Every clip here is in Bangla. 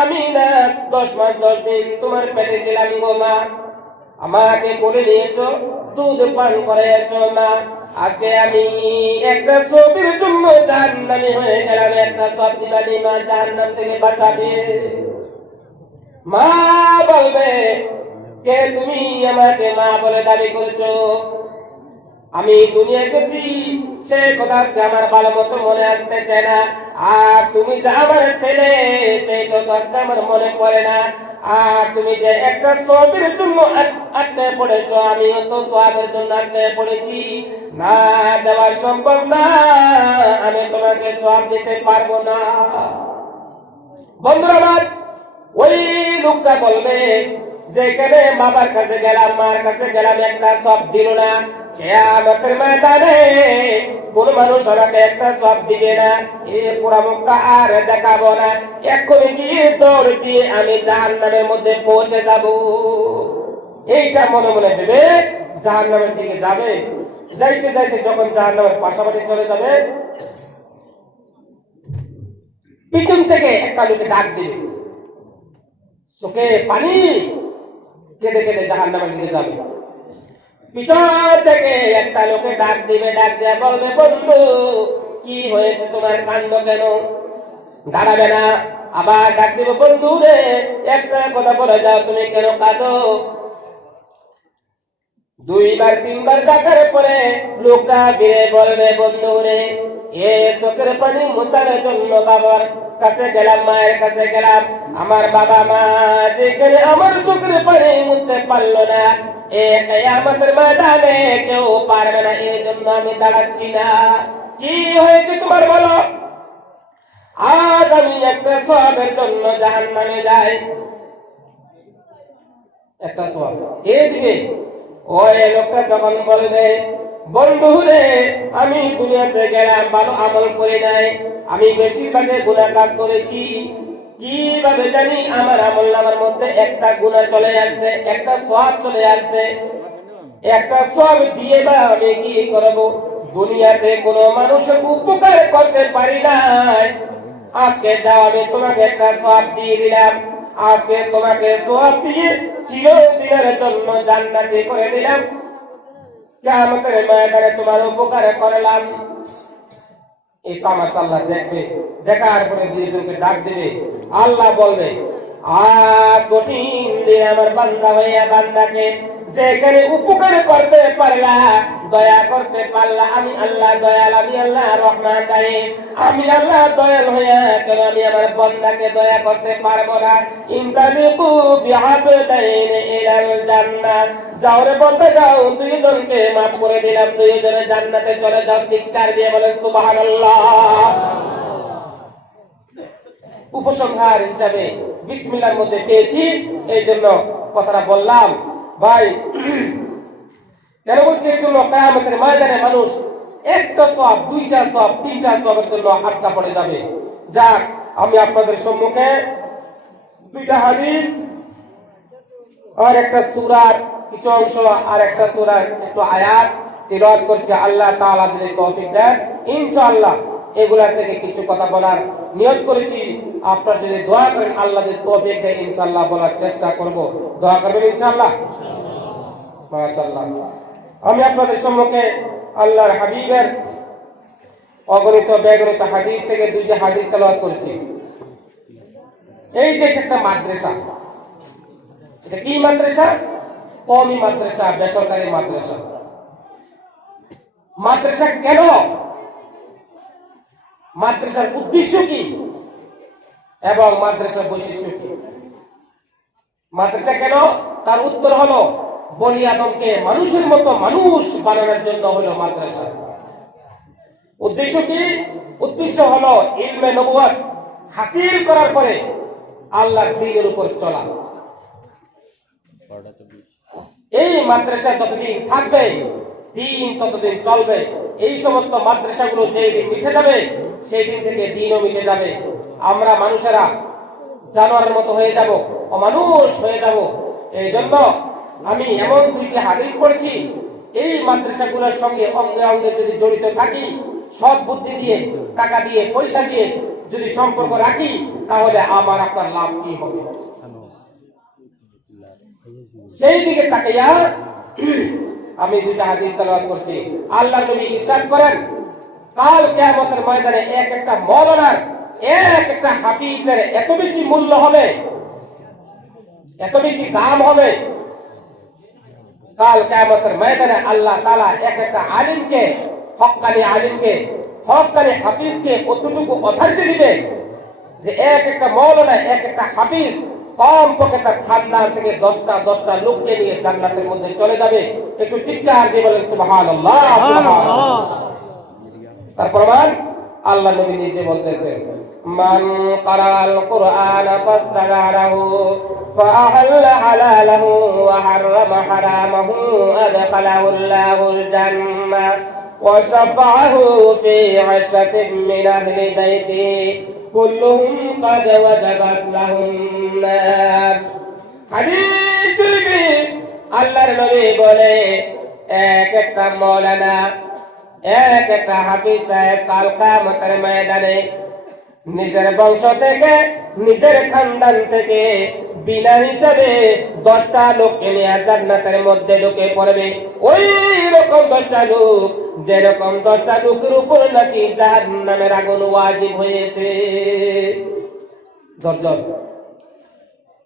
আমি না 10 মাস 10 দিন তোমার পেটে ছিলাম গো মা, আমাকে কোলে নিয়েছো, দুধ পান করেছো মা, আজকে আমি একটা ছবির জন্য জাহান্নামী হয়ে গেলাম, একটা সব দিবানি মা জাহান্নাম থেকে বাঁচাবে। মা বলবে, কে তুমি আমাকে মা বলে দাবি করছো? আমি দুনিয়া গেছি সে কথা আমার ভালো মতো মনে আসতেছে না, আর তুমি যে আমার ছেলে সেই কথা আমার মনে পড়ে না, আর তুমি যে একটা সবের জন্য আটকে পড়েছো, আমিও তো সবের জন্য আটকে পড়েছি, না দেওয়া সম্ভব না, আমি তোমাকে সব দিতে পারবো না। বন্ধুরা আমার, ওই লোকটা বলবে, যেখানে বাবার কাছে গেলাম মার কাছে গেলাম একটা সব দিল না, কিয়ামতের ময়দানে কোন মানুষ আমাকে একটা সব দিবে না, এই পুরা মুখটা আর দেখাবো না, এক্ষুনি গিয়ে দৌড় দিয়ে আমি জাহান্নামের মধ্যে পৌঁছে যাব। এইটা মনে মনে ভেবে জাহান্নামের দিকে যাবে। যাইতে যাইতে যখন জাহান্নামের পাশাপাশি চলে যাবে, পিছন থেকে একটা লোকে ডাক দিবে, চোখে পানি, কেঁদে কেঁদে জাহান্নামের দিকে যাবে। পিছন থেকে একটা লোকে ডাক দিবে, ডাক দিয়ে বলবে, বন্ধু কি হয়েছে তোমার, কান্দ কেন? দাঁড়াবে না, আবার ডাক দিবে, বন্ধু রে একটা কথা বলে যাও, তুমি কেন কাঁদো? 2 বার 3 বার ডাকার পরে লোকটা ফিরে বলবে, বন্ধু রে এ চোখের পানি মোছার জন্য বাবার কাছে গেলাম, মায়ের কাছে গেলাম, আমার বাবা মা যেখানে আমার চোখের পানি মুছতে পারলো না, কিয়ামতের ময়দানে কেউ পারবে না, এই জন্য আমি দাঁড়াচ্ছি না। কি হয়েছে তোমার বলো? আজ আমি একটা সওয়াবের জন্য জাহান্নামে যাই, একটা সওয়াব কে দিবে? ওই লোকটা যখন বলবে, বন্ধু রে আমি দুনিয়াতে গেলাম, ভালো আমল করে নাই, আমি বেশিরভাগে গুনাহ কাজ করেছি, কিভাবে জানি আমার আমল নামার মধ্যে একটা গুনাহ চলে আসছে, একটা সওয়াব চলে আসছে, একটা সওয়াব দিয়ে বা আমি কি করব? দুনিয়াতে কোনো মানুষের উপকার করতে পারি নাই, আজকে যাও আমি তোমাকে একটা সওয়াব দিয়ে দিলাম, আজকে তোমাকে সওয়াব দিয়ে চিরদিনের জন্য জান্নাতি করে দিলাম, কিয়ামতের ময়দানে তোমার উপকার করলাম। এই তামাশা আল্লাহ দেখবে, দেখার পরে দুইজনকে ডাক দেবে, আল্লাহ বলবে, আজ কঠিন দিন আমার বান্দা হইয়া বান্দাকে যেখানে উপকার করতে পারলা, দয়া করতে পারলা, আমি আল্লাহ দয়াল, আমি আল্লাহ রহমান রহিম, আমি আল্লাহ দয়াল হইয়া কেন আমি আমার বান্দাকে দয়া করতে পারবো না? ইনতালিকু বিআবদাইন ইলাল জান্নাত, যাও রে বান্দা যাও, দুইজনকে মাফ করে দিলাম, দুইজনে জান্নাতে চলে যাও। চিৎকার দিয়ে বলেন সুবহানাল্লাহ। উপসংহার হিসাবে বিসমিল্লাহর মধ্যে পেয়েছি, এই জন্য কথাটা বললাম। ভাই কেন বলছি? এই জন্য কিয়ামতের ময়দানে মানুষ একটা সওয়াব, 2টা সওয়াব, 3টা সওয়াবের জন্য আটকা পড়ে যাবে। যাক, আমি আপনাদের সম্মুখে 2টা হাদিস আর একটা সূরার কিছু অংশ আর একটা সূরার একটু আয়াত তিলাওয়াত করছি। আল্লাহ তাআলা যদি তৌফিক দেন ইনশাআল্লাহ এগুলা থেকে কিছু কথা বলার নিয়ত করেছি। আপনারা যদি দোয়া করেন, আল্লাহ যদি তৌফিক দেয় ইনশাআল্লাহ বলার চেষ্টা করব। দোয়া করবেন ইনশাআল্লাহ। মাশাআল্লাহ। আমি আপনাদের সম্মুখে আল্লাহর হাবিবের অগণিত বেগণিত হাদিস থেকে 2টা হাদিস তেলাওয়াত করেছি। এই যে একটা মাদ্রাসা, এটা কি মাদ্রাসা? কওমি মাদ্রাসা, বেসরকারি মাদ্রাসা। মাদ্রাসা কেন? মাদ্রাসার উদ্দেশ্য কি এবং মাদ্রাসার বৈশিষ্ট্য কি? মাদ্রাসা কেন? তার উত্তর হলো, বনি আদমকে মানুষের মতো মানুষ বানানোর জন্য হলো মাদ্রাসা। উদ্দেশ্য কি? উদ্দেশ্য হলো ইলমে নবুয়ত হাসিল করার পরে আল্লাহর দ্বীনের উপর চলা। এই মাদ্রাসা যতদিন থাকবে দ্বীন ততদিন চলবে। এই সমস্ত মাদ্রাসাগুলো যেদিন মিশে যাবে সেই দিন থেকে দ্বীনও মিশে যাবে। আমরা মানুষেরা জানোয়ারের মতো হয়ে যাব, অমানুষ হয়ে যাব। এই জন্য আমি এমন 2টি হাদিস পড়েছি, এই মাদ্রাসাগুলোর সঙ্গে অঙ্গে অঙ্গে যদি জড়িত থাকি, সৎ বুদ্ধি দিয়ে, টাকা দিয়ে, পয়সা দিয়ে, যদি সম্পর্ক রাখি তাহলে আমার আপনার লাভ কি হবে? সেই দিকে তাকাইয়া আমি দুইটা হাদিস তেলাওয়াত করছি। আল্লাহ নবী ইরশাদ করেন, কাল কিয়ামতের ময়দানে এক একটা মাওলানার, এক একটা হাফিজের এত বেশি মূল্য হবে, এত বেশি দাম হবে, কাল কিয়ামতের ময়দানে আল্লাহ তাআলা এক একটা আলিমকে, হক্কানি আলিমকে, হক্কানি হাফিজকে কতটুকু অথরিটি দিবে যে এক একটা মাওলানা, এক একটা হাফিজ কম পক্ষে তার খানদান থেকে 10টা লোককে নিয়ে জান্নাতের মধ্যে চলে যাবে। একটু চিৎকার দিয়ে বলেন সুবহানাল্লাহ, সুবহানাল্লাহ। তার প্রমাণ আল্লাহ নবী নিজে বলতেছেন, মান ক্বারাআল কুরআন ফাস্তাগারাহু ফাআহাল্লা হালালাহু ওয়া হাররামা হারামাহু আদখালাহুল্লাহুল জান্নাহ ওয়া শাফাআহু ফি 'আশরাতিন মিন আহলি বাইতি কুল্লুহুম ক্বাদ ওয়াজাবাত লাহুম নার। হাদিস শরীফে আল্লাহর নবী বলে, এক একটা মাওলানা, এক একটা হাফিজ সাহেব কাল কিয়ামতের ময়দানে নিজের বংশ থেকে, নিজের খানদান থেকে বিনা হিসাবে 10টা লোককে নিয়ে জান্নাতের মধ্যে ঢুকে পড়বে। ওই রকম 10টা লোক, যেরকম 10টা লোকের উপর নাকি জাহান্নামের আগুন ওয়াজিব হয়েছে। দর্শক,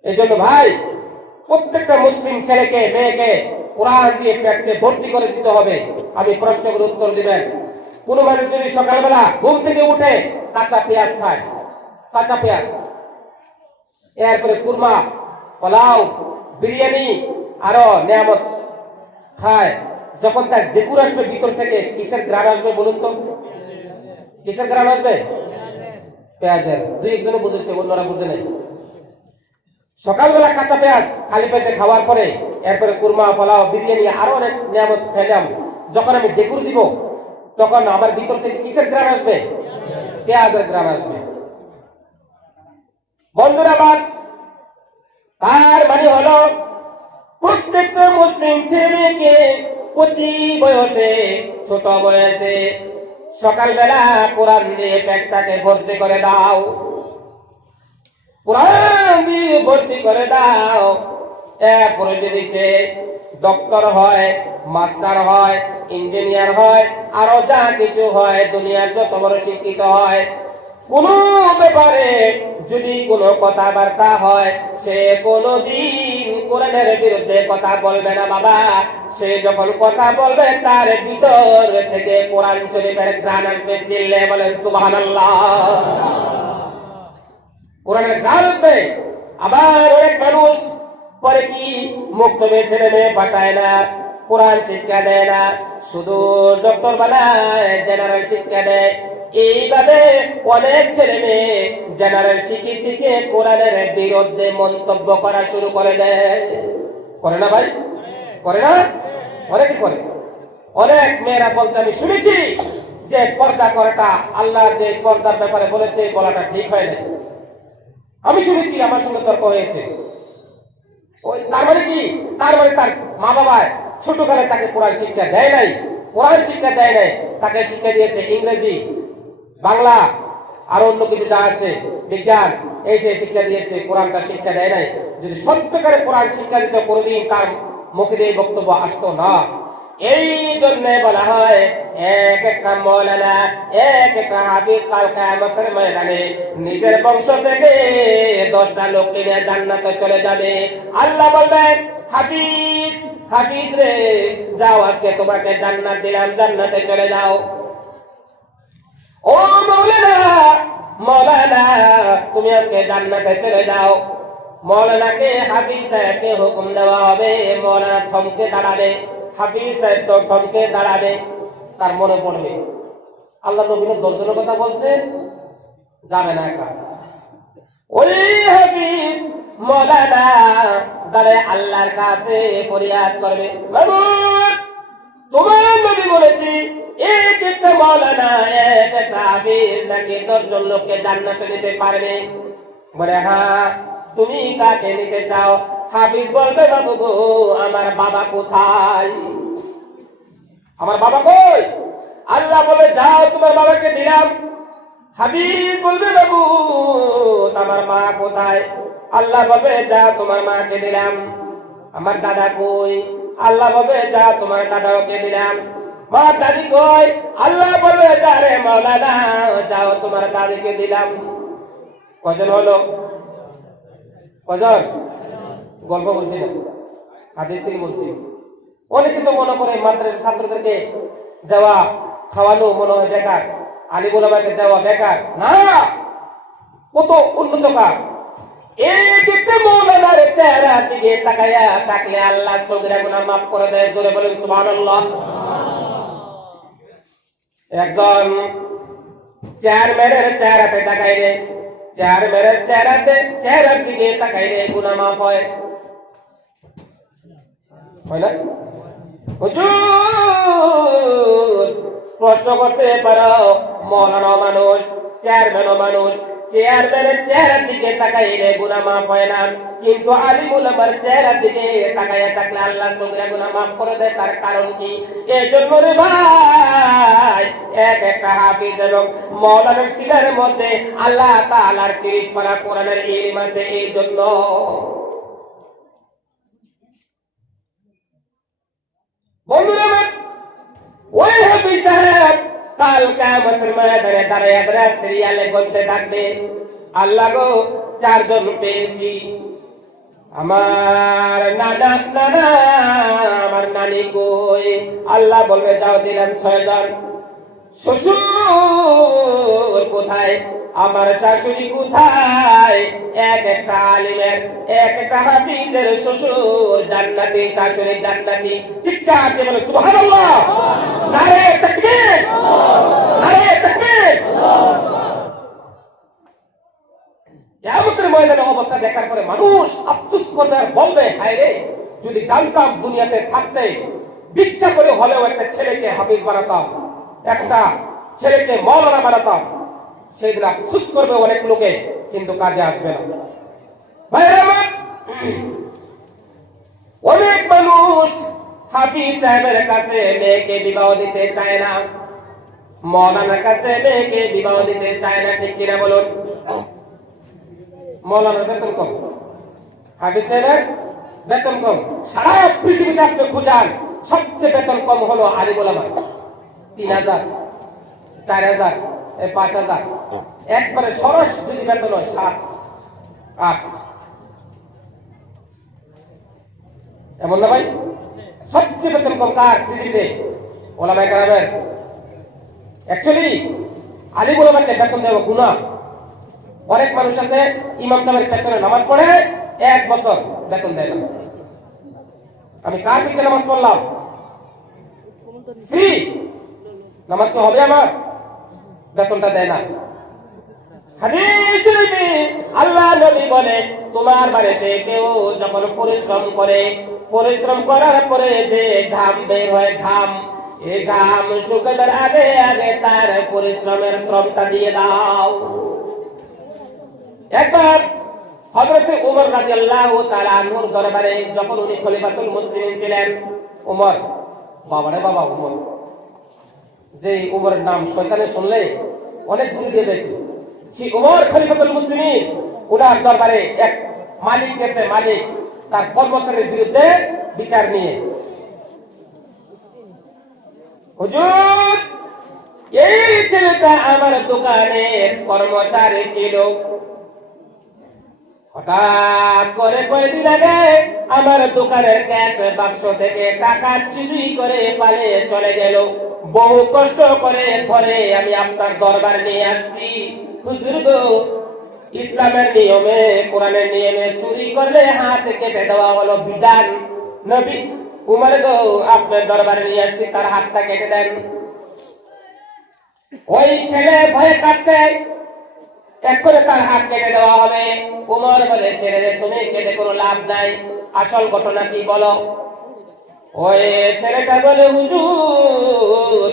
এই জন্য ভাই প্রত্যেকটা মুসলিম ছেলেকে মেয়েকে কোরআন দিয়ে পেটকে ভর্তি করে দিতে হবে। আমি প্রশ্নের উত্তর দিবেন। কোন মানুষ যদি সকালবেলা ঘুম থেকে উঠে কাঁচা পেঁয়াজ খায়, কাঁচা পেঁয়াজ, এরপরে কুরমা, পোলাও, বিরিয়ানি আরো নিয়ামত খায়, যখন তার ডেকুর আসবে ভিতর থেকে কিসের গ্রান আসবে বলুন তো? কিসের গ্রান আসবে? পেঁয়াজের। দুই একজনে বুঝেছে, অন্যরা বুঝে নাই। সকালবেলা কাঁচা পেঁয়াজ খালি পেটে খাওয়ার পরে এরপরে কুরমা, পোলাও, বিরিয়ানি আরো অনেক নিয়ামত খেলাম, যখন আমি ডেকুর দিব তখন আমার ভিতর থেকে কিসের গ্রান আসবে? পেঁয়াজের গ্রান আসবে। বন্ধুরা আমার, তার মানে হলো প্রত্যেকটা মুসলিম ছেলেকে কচি বয়সে, ছোট বয়সে সকালবেলা কোরআন দিয়ে পেটটাকে ভর্তি করে দাও, কোরআন দিয়ে ভর্তি করে দাও। এরপরে যদি সে ডক্টর হয়, মাস্টার হয়, ইঞ্জিনিয়ার হয়, আরো যা কিছু হয়, দুনিয়ার যত বড় শিক্ষিত হয়, কোন ব্যাপারে যদি কোনো কথাবার্তা হয়, সে কোনদিন কোরআনের বিরুদ্ধে কথা বলবে না বাবা। সে যখন কথা বলবে তার ভিতর থেকে কোরআন শরীফের গ্রান আসবে। চিল্লে বলেন সুবহানাল্লাহ। কোরআনের গ্রান আসবে। আবার অনেক মানুষ পরে কি মুক্তবে ছেলে মেয়ে পাঠায় না, কোরআন শিক্ষা দেয় না, শুধু ডক্টর বানায়, জেনারেল শিক্ষা দেয়। এইভাবে অনেক ছেলে মেয়ে জেনারেল শিখে শিখে কোরআনের বিরুদ্ধে মন্তব্য করা শুরু করে দেয়। করে না ভাই? করে না? অনেকে করে। অনেক মেয়েরা বলতে আমি শুনেছি যে পর্দা করাটা, আল্লাহ যে পর্দার ব্যাপারে বলেছে বলাটা ঠিক হয় না। আমি শুনেছি, আমার সঙ্গে তর্ক হয়েছে। ওই তার মানে কি? তার মানে তার মা বাবা ছোটকালে তাকে কোরআন শিক্ষা দেয় নাই, কোরআন শিক্ষা দেয় নাই, তাকে শিক্ষা দিয়েছে ইংরেজি, বাংলা, আর অন্য কিছু যা আছে, বিজ্ঞান, এই সে শিক্ষা দিয়েছে, কোরআনটা শিক্ষা দেয় নাই। যদি সত্যকারে কোরআন শিক্ষা দিত কোনদিন তার মুখে দিয়ে বক্তব্য আসতো না। এই জন্য বলা হয় এক একটা মাওলানা, এক একটা হাফিজ কাল কিয়ামতের ময়দানে নিজের বংশ থেকে 10টা লোককে নিয়ে জান্নাতে চলে যাবে। আল্লাহ বলবেন, হাফিজ, হাফিজ রে, যাও, আজকে তোমাকে জান্নাত দিলাম, জান্নাতে চলে যাও। ও মাওলানা, মাওলানা, তুমি আজকে জান্নাতে চলে যাও। মাওলানাকে, হাফিজ সাহেবকে হুকুম দেওয়া হবে, মাওলানা থমকে দাঁড়াবে, হাফিজ সাহেব তো থমকে দাঁড়াবে। তার মনে পড়বে আল্লাহ নবী 10 জনের কথা বলছে, যাবে না একা। ওই হাফিজ মাওলানা দাঁড়ায় আল্লাহর কাছে ফরিয়াদ করবে, মাবুদ, তোমার নবী বলেছি এক একটা মাওলানা, এক একটা হাফিজ নাকি 10 জন লোককে জান্নাতে নিতে পারবে। বলে, হ্যাঁ, তুমি কাকে নিতে চাও? হাফিজ বলবে, বাবু গো, আমার বাবা কোথায়? আমার বাবা কই? আল্লাহ বলে, যাও, তোমার বাবাকে দিলাম। হাবিব বলবে বাবু আমার মা কোথায়? আল্লাহ বলবে যা তোমার মাকে দিলাম। আমার দাদা কই? আল্লাহ বলবে যা তোমার দাদাকে দিলাম। মা দাদি কই? আল্লাহ বলবে যা রে মাওলানা যাও তোমার দাদিকে দিলাম। কজন হলো? কজন? গল্প বলছি না, হাদিস থেকে বলছি। অনেকে তো মনে করে মাদ্রাসা ছাত্রদেরকে দেওয়া খাওয়ানো মনে হয় বেকার, আলিম ওলামাকে দেওয়া বেকার। না, কত উন্নত কাজ। এই দিকে মৌলানার চেহারার দিকে তাকাইয়া থাকলে আল্লাহ সগীরা গুনাহ মাফ করে দেয়। জোরে বলেন সুবহানাল্লাহ। একজন চেয়ারম্যানের চেহারাতে তাকাইলে, চেয়ারম্যানের চেহারার দিকে তাকাইলে গুনাহ মাফ হয় না? হুজুর প্রশ্ন করতে পারো, মৌলানা মানুষ, চেয়ারম্যানও মানুষ, চেয়ারম্যানের চেহারার দিকে তাকাইলে গুনাহ মাফ হয় না, কিন্তু আলিম উলামার চেহারার দিকে তাকাইয়া থাকলে আল্লাহ সগীরা গুনাহ মাফ করে দেয়। তার কারণ কি? এজন্য রে ভাই, এক একটা হাফিজ এবং মৌলানার সিনার মধ্যে আল্লাহ তাআলার 30 পারা কোরআনের ইলম আছে। এই জন্য বন্ধুরা আমার, ওই হাফিজ সাহেব কাল কিয়ামতের ময়দানে দাঁড়ায়া দাঁড়ায়া সিরিয়ালে বলতে থাকবে, আল্লাহ গো 4 জন পেয়েছি, আমার নানা নানা আমার নানি কই? আল্লাহ বলবে যাও দিলাম 6 জন। শ্বশুর কোথায়? আমার শাশুড়ি কোথায়? এক একটা আলিমের, এক একটা হাফিজের শ্বশুর জান্নাতি, শাশুড়ি জান্নাতি। চিৎকার দিয়ে বলে সুবহানাল্লাহ। নারে তাকবীর, নারে তাকবীর। কিয়ামতের ময়দানে অবস্থা দেখার পরে মানুষ আফসোস করবে আর বলবে, হায় রে, যদি জানতাম দুনিয়াতে থাকতে ভিক্ষা করে হলেও একটা ছেলেকে হাফিজ বানাতাম, একটা ছেলেকে মৌলানা বানাতাম। সেদিন আফসোস করবে অনেক লোকে, কিন্তু কাজে আসবে না। ভাইরা আমার, অনেক মানুষ হাফিজ সাহেবের কাছে মেয়েকে বিবাহ দিতে চায় না, মৌলানার কাছে মেয়েকে বিবাহ দিতে চায় না। ঠিক কিনা বলুন? মৌলানার বেতন কম, হাফিজ সাহেবের বেতন কম। সারা পৃথিবীতে আপনি খুঁজান, সবচেয়ে বেতন কম হলো আলিম ওলামা। 3000, 4000, 5000, একবারে সরস যদি বেতন হয় 7, 8। এমন না ভাই? সবচেয়ে বেতন কম কার পৃথিবীতে? ওলামায়ে কেরামের। অ্যাকচুয়ালি আলিম ওলামাকে বেতন দেওয়া গুনাহ। অনেক মানুষ আছে ইমাম সাহেবের পেছনে নামাজ পড়ে 1 বছর বেতন দেয় না। আমি কার পিছনে নামাজ পড়লাম? ফ্রি নামাজ তো হবে আমার, বেতনটা দেয় না। হাদিস শরীফে আল্লাহ নবী বলে, তোমার বাড়িতে কেউ যখন পরিশ্রম করার পরে যে ঘাম বের হয়, ঘাম, এই ঘাম শুকানোর আগে আগে তার পরিশ্রমের শ্রমটা দিয়ে দাও। একবার হযরতে ওমর রাদিয়াল্লাহু তাআলা আনহুর দরবারে যখন উনি খলিফাতুল মুসলিমিন ছিলেন, ওমর, বাবারে বাবা, ওমর, যে ওমরের নাম শয়তানে শুনলে অনেক দূর দিয়ে যায়। সেই ওমর খলিফাতুল মুসলিমিন, ওনার দরবারে এক মালিক গেছে, মালিক তার কর্মচারীর বিরুদ্ধে বিচার নিয়ে। হুজুর, এই ছেলেটা আমার দোকানের কর্মচারী ছিল, হঠাৎ করে কয়েকদিন আগে আমার দোকানের ক্যাশ বাক্স থেকে টাকা চুরি করে পালিয়ে চলে গেল। বহু কষ্ট করে পরে আমি আপনার দরবার নিয়ে আসছি। হুজুর গো, ইসলামের নিয়মে, কোরআনের নিয়মে চুরি করলে হাত কেটে দেওয়া হলো বিধান। নবী উমর গো, আপনার দরবারে নিয়ে আসছি, তার হাতটা কেটে দেন। ওই ছেলে ভয়ে কাঁদছে, এক করে তার হাত কেটে দেওয়া হবে। উমর বলে, ছেলে তুমি কেটে কোনো লাভ নাই, আসল ঘটনা কি বলো? ওই ছেলেটা বলে, হুজুর,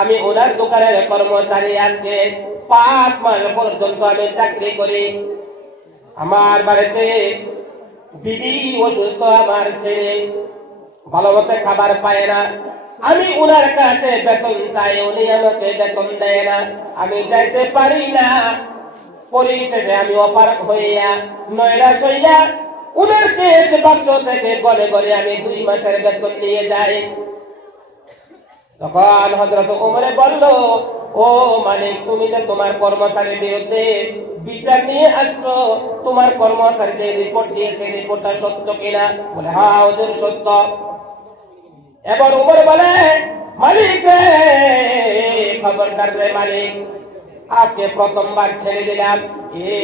আমি ওনার দোকানের কর্মচারী, আজকে 5 মাস পর্যন্ত আমি চাকরি করি। আমার বাড়িতে বিবি অসুস্থ, আমার ছেলে ভালো মতো খাবার পায় না। আমি উনার কাছে বেতন চাই, উনি আমাকে বেতন দেয় না, আমি যাইতে পারি না। পরিশেষে আমি অপারগ হইয়া নৈরাশ হইয়া উনার দেশ বাক্স থেকে গলে গলে আমি 2 মাসের বেতন নিয়ে যাই। তখন হযরত ওমরে বলল, ও মালিক, তুমি যে তোমার কর্মচারীর বিরুদ্ধে বিচার নিয়ে আসছো, তোমার কর্মচারী যে রিপোর্ট দিয়েছে রিপোর্টটা সত্য কিনা? বলে, হ্যাঁ হুজুর সত্য। এবার ওমর বলে, মালিক রে, খবরদার রে মালিক, আজকে প্রথমবার ছেড়ে দিলাম,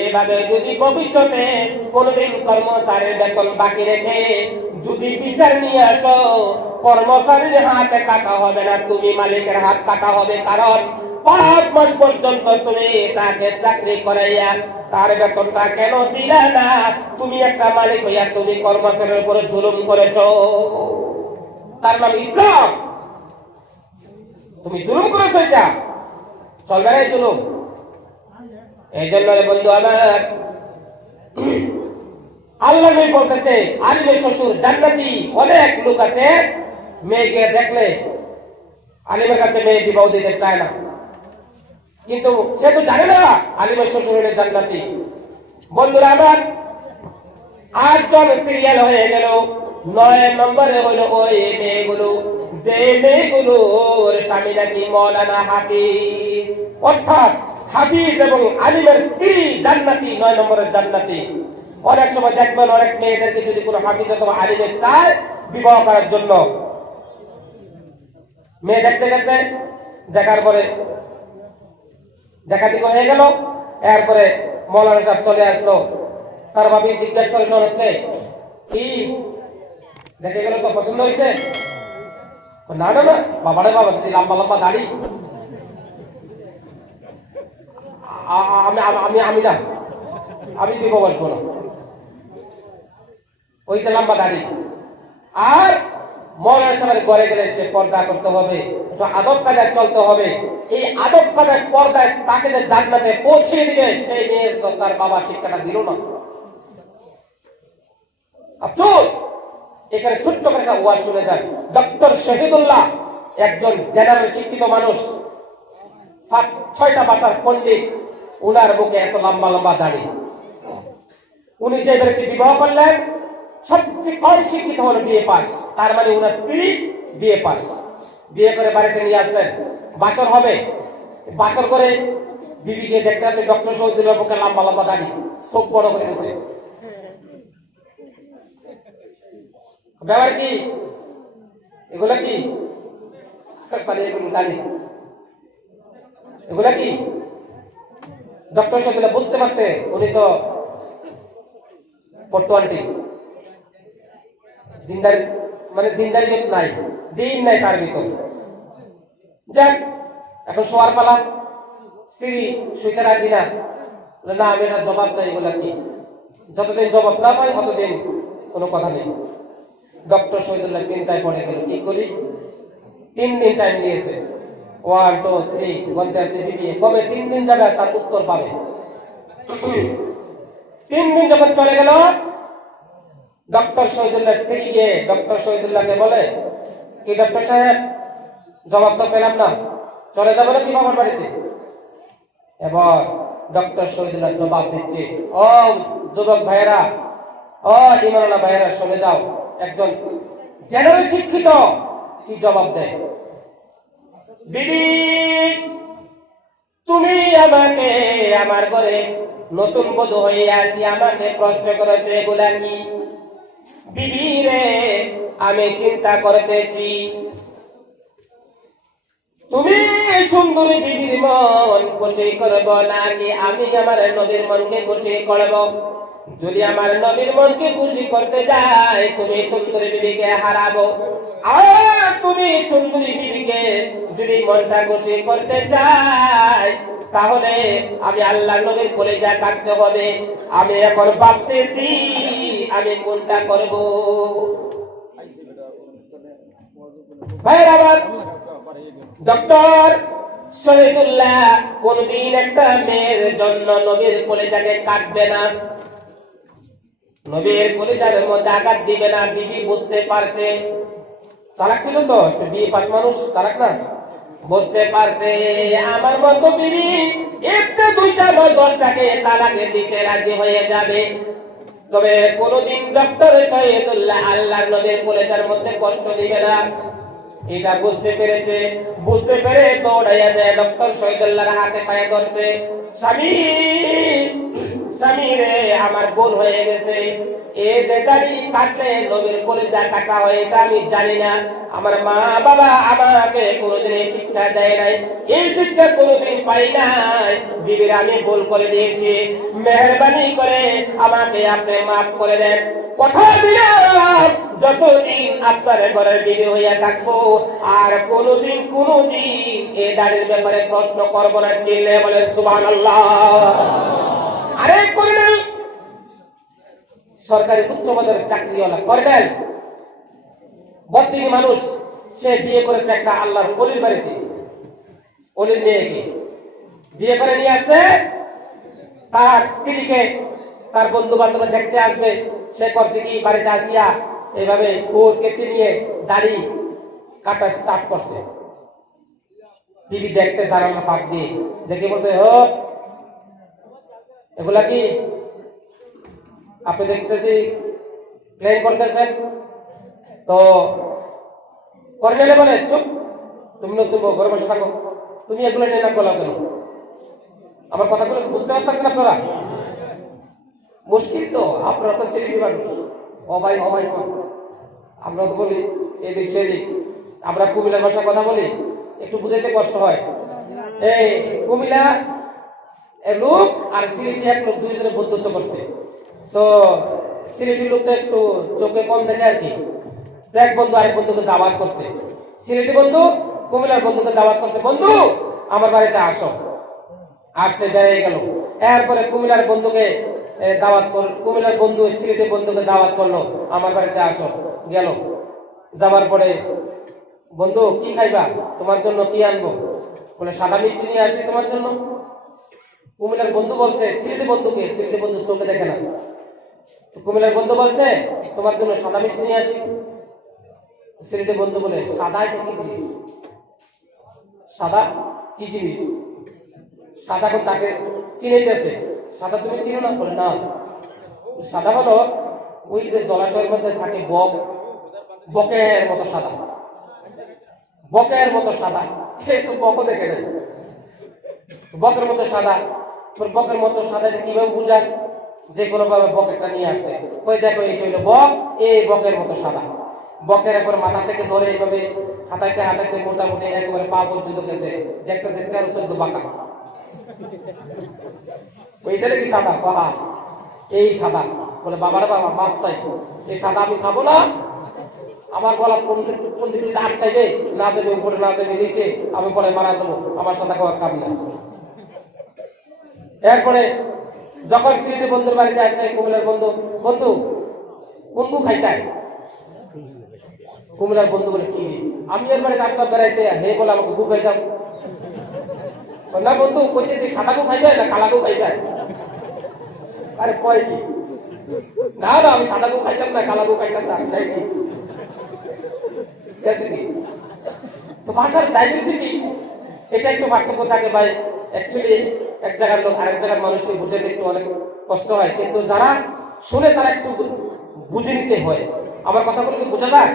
এভাবে যদি ভবিষ্যতে কোনদিন কর্মচারীর বেতন বাকি রেখে যদি বিচার নিয়ে আসো, কর্মচারীর হাতে কাটা হবে না, তুমি মালিকের হাত কাটা হবে। কারণ 5 মাস পর্যন্ত তুমি তাকে চাকরি করাইয়া তার বেতনটা কেন দিলা না? তুমি একটা মালিক হইয়া তুমি কর্মচারীর উপরে জুলুম করেছো, তার নাম ইসলাম। তুমি জুলুম করেছো, এটা চলবে না জুলুম। এই জন্য বন্ধু আমার, আল্লাহ নবী বলতেছে আলিমের শ্বশুর জান্নাতি। অনেক লোক আছে মেয়েকে দেখলে আলিমের কাছে মেয়ে বিবাহ দিতে চায় না, কিন্তু সে তো জানে না আলিমের শ্বশুর হলে জান্নাতি। বন্ধুরা আমার, 8 জন সিরিয়াল হয়ে গেল। 9 নম্বরে হলো ওই মেয়েগুলো, যে মেয়েগুলোর স্বামী নাকি মৌলানা হাফিজ, অর্থাৎ হাফিজ এবং আলিমের স্ত্রী জান্নাতি, 9 নম্বরের জান্নাতি। অনেক সময় দেখবেন অনেক মেয়েদেরকে যদি কোনো হাফিজ অথবা আলিমের চায় বিবাহ করার জন্য, মেয়ে দেখতে গেছে, দেখার পরে দেখা দিক হয়ে গেল, এরপরে মৌলানা সাহেব চলে আসলো, তার ভাবি জিজ্ঞাসা করলো হচ্ছে কি দেখে গেল, তো পছন্দ হয়েছে? না না না, বাবারে বাবা, লম্বা লম্বা দাড়ি, আমি আমি আমি না, আমি বিবাহ বসবো না, ওই যে লম্বা দাড়ি। আর মৌলানা সাহেবের ঘরে গেলে সে পর্দা করতে হবে, তো আদব কায়দায় চলতে হবে। এই আদব কায়দায় পর্দায় তাকে যে জান্নাতে পৌঁছে দিবে, সেই মেয়ের তো তার বাবা শিক্ষাটা দিল না। আফসোস, এখানে ছোট্ট করে একটা ওয়াজ শুনে যান। ডক্টর শহীদুল্লাহ একজন জেনারেল শিক্ষিত মানুষ, 6টা ভাষার পণ্ডিত, উনার বুকে এত লম্বা লম্বা দাড়ি। উনি যে ব্যক্তি বিবাহ করলেন সবচেয়ে কম শিক্ষিত হলো বিএ পাস, তার মানে উনার স্ত্রী বিএ পাস। বিয়ে করে বাড়িতে নিয়ে আসলেন, বাসর হবে, বাসর করে বিবিকে দেখতে আছে ডক্টর শহীদুল্লাহর বুকে লম্বা লম্বা দাড়ি, চোখ বড় করে গেছে। ব্যাপার কি এগুলা? কি দাড়ি এগুলা কি? ডক্টর শহীদুল্লাহ বুঝতে পারছে উনি তো পটুয়ান্টি, দিনদারি, মানে দিনদারি নাই, দিন নাই তার ভিতর। যাক, এখন শোয়ার পালা, স্ত্রী শুইতে রাজি না, না আমি এটা জবাব চাই। এগুলা কি? যতদিন জবাব না পাই ততদিন কোনো কথা নেই। ডক্টর শহীদুল্লাহ চিন্তায় পড়ে গেল, কি করি? 3 দিন টাইম দিয়েছে, 1 2 3 বলতে আছে বিবি কবে 3 দিন যাবে তার উত্তর পাবে। 3 দিন যখন চলে গেল, ডক্টর শহীদুল্লাহ স্ত্রী গিয়ে ডক্টর শহীদুল্লাহকে বলে, কি ডক্টর সাহেব, জবাব তো পেলাম না, চলে যাবো নাকি বাবার বাড়িতে? এবার ডক্টর শহীদুল্লাহ জবাব দিচ্ছে, ও যুবক ভাইয়েরা, ও ইমানওয়ালা ভাইয়েরা, শুনে যাও, একজন জেনারেল শিক্ষিত কি জবাব দেয়। বিবি, তুমি আমাকে আমার ঘরে নতুন বধূ হয়ে আসি আমাকে প্রশ্ন করেছে, এগুলা কি? বিবি রে, আমি চিন্তা করতেছি, তুমি সুন্দরী বিবির মন খুশি করবো নাকি আমি আমার নবীর মনকে খুশি করব? যদি আমার নবীর মনকে খুশি করতে যাই, তুমি সুন্দরী বিবিকে হারাবো। আর তুমি সুন্দরী বিবিকে যদি মনটা খুশি করতে চাই, তাহলে আমি আল্লাহ নবীর কলিজা কাটতে হবে। আমি এখন ভাবতেছি আমি কোনটা করব। ভাইরা আমার, ডক্টর শহীদুল্লাহ কোনদিন একটা মেয়ের জন্য নবীর কলিজাকে কাটবে না, নবীর কলিজার মধ্যে আঘাত দিবে না। বিবি বুঝতে পারছে চালাক ছিল তো, একটু বিয়ে পাস মানুষ, চালাক না, বুঝতে পারছে আমার মতো বিবি একটা দুইটা বা 10টাকে তালাকে দিতে রাজি হয়ে যাবে, তবে কোনদিন ডক্টর শহীদুল্লাহ আল্লাহর নবীর কলেজার মধ্যে কষ্ট দিবে না। এটা বুঝতে পেরেছে, বুঝতে পেরে দৌড়াইয়া যায় ডক্টর শহীদুল্লাহর হাতে পায়ে ধরছে, স্বামী স্বামী রে, আমার ভুল হয়ে গেছে, এ বেটারি কাটলে নবীর কলেজা কাটা হয় এটা আমি জানি না, আমার মা বাবা আমাকে কোনোদিন এই শিক্ষা দেয় নাই, এই শিক্ষা কোনোদিন পাই নাই, বিবির আমি ভুল করে দিয়েছি, মেহরবানি করে আমাকে আপনি মাফ করে দেন, কথা দিলাম যতদিন আপনার ঘরের বিবি হইয়া থাকবো আর কোনোদিন এ দাড়ির ব্যাপারে প্রশ্ন করবো না, চিল্লে বলেন সুবহানাল্লাহ। আরে কর্নেল, সরকারি উচ্চ পদের চাকরিওয়ালা কর্নেল, বত্রিশ মানুষ, সে বিয়ে করেছে একটা আল্লাহর অলির বাড়িতে, অলির মেয়েকে বিয়ে করে নিয়ে আসছে, তার স্ত্রীকে তার বন্ধু বান্ধব দেখতে আসবে, সে করছে কি বাড়িতে আসিয়া এইভাবে কোর কেচে নিয়ে দাড়ি কাটা স্টার্ট করছে, বিবি দেখছে দাঁড়ানো ফাঁক দিয়ে, দেখে বলতে হো এগুলা কি আপনি দেখতেছি প্লেন করতেছেন, তো কর্নেলে বলে চুপ, তুমি নতুন ঘরে বসে থাকো, তুমি এগুলো নিয়ে না বলো কেন, আমার কথাগুলো বুঝতে পারছেন আপনারা? মুশকিল তো, আপনারা তো সিলেটি মানুষ, অবাই অবাই কর, আমরা তো বলি এদিক সেদিক, আমরা কুমিল্লার ভাষা কথা বলি, একটু বুঝাইতে কষ্ট হয়, এই কুমিল্লা লোক আর সিলেটি এক লোক দুইজনে বন্ধুত্ব করছে, তো সিলেটি লোকটা একটু চোখে কম দেখে আর কি, এক বন্ধু আরেক বন্ধুকে দাওয়াত করছে, সিলেটি বন্ধু কুমিল্লার বন্ধুকে দাওয়াত করছে, বন্ধু আমার বাড়িতে আসো, আসছে বেড়ে গেল, এরপরে কুমিল্লার বন্ধুকে দাওয়াত করল, কুমিল্লার বন্ধু সিলেটি বন্ধুকে দাওয়াত করলো আমার বাড়িতে আসো, গেল, যাবার পরে বন্ধু কি খাইবা, তোমার জন্য কি আনবো, বলে সাদা মিষ্টি নিয়ে আসি তোমার জন্য, কুমিল্লার বন্ধু বলছে সিলেটি বন্ধুকে, সিলেটি বন্ধু চোখে দেখে না, কুমিল্লার বন্ধু বলছে তোমার জন্য সাদা মিষ্টি নিয়ে আসি, সিলেটি বন্ধু বলে সাদা এটা কি জিনিস, সাদা কি জিনিস, সাদা কোন তাকে চিনাইতেছে, সাদা তুমি চিনো না, বলে না, সাদা হলো ওই যে জলাশয়ের মধ্যে থাকে বক, বকের মতো সাদা, বকের মতো সাদা, একটু বকও দেখে নেই, বকের মতো সাদা, বকের মতো সাদা কিভাবে বুঝায়, যে কোনো ভাবে বকেরটা নিয়ে আসছে, ওই দেখো এই হইলো বক, এই বকের মতো সাদা, বকের একবার মাথা থেকে ধরে এইভাবে হাতাইতে হাতাইতে মোটামুটি একবারে পা পর্যন্ত গেছে, দেখতেছে 13-14 বাঁকা, ওইটা কি সাদা, পাহাড় এই সাদা, বলে বাবার বাবা মাপ চাই, এই সাদা আমি খাবো না, আমার গলা কোন দিকে আটকাইবে, না যাবে উপরে না যাবে নিচে, আমি পরে মারা যাবো, আমার সাদা খাওয়ার কাম না। এরপরে যখন সিলেটি বন্ধুর বাড়িতে আসে কুমিল্লার বন্ধু, বন্ধু কোন গু খাইতাই, কুমিল্লার বন্ধু বলে কি আমি এর বাড়িতে আসলাম বেড়াইতে, হে বলে আমাকে গু খাইতাম, না বন্ধু কইতেছি সাদা গু খাইবে না কালা গু খাইবে, আরে কয় কি, না না আমি সাদা গু খাইতাম না কালা গু খাইতাম না, তাই কি তো ভাষার ডাইভার্সিটি এটা একটু পার্থক্য থাকে ভাই, অ্যাকচুয়ালি এক জায়গার লোক আরেক জায়গার মানুষকে বুঝে দেখতে অনেক কষ্ট হয়, কিন্তু যারা শুনে তারা একটু বুঝে নিতে হয়, আমার কথাগুলো কি বোঝা যায়,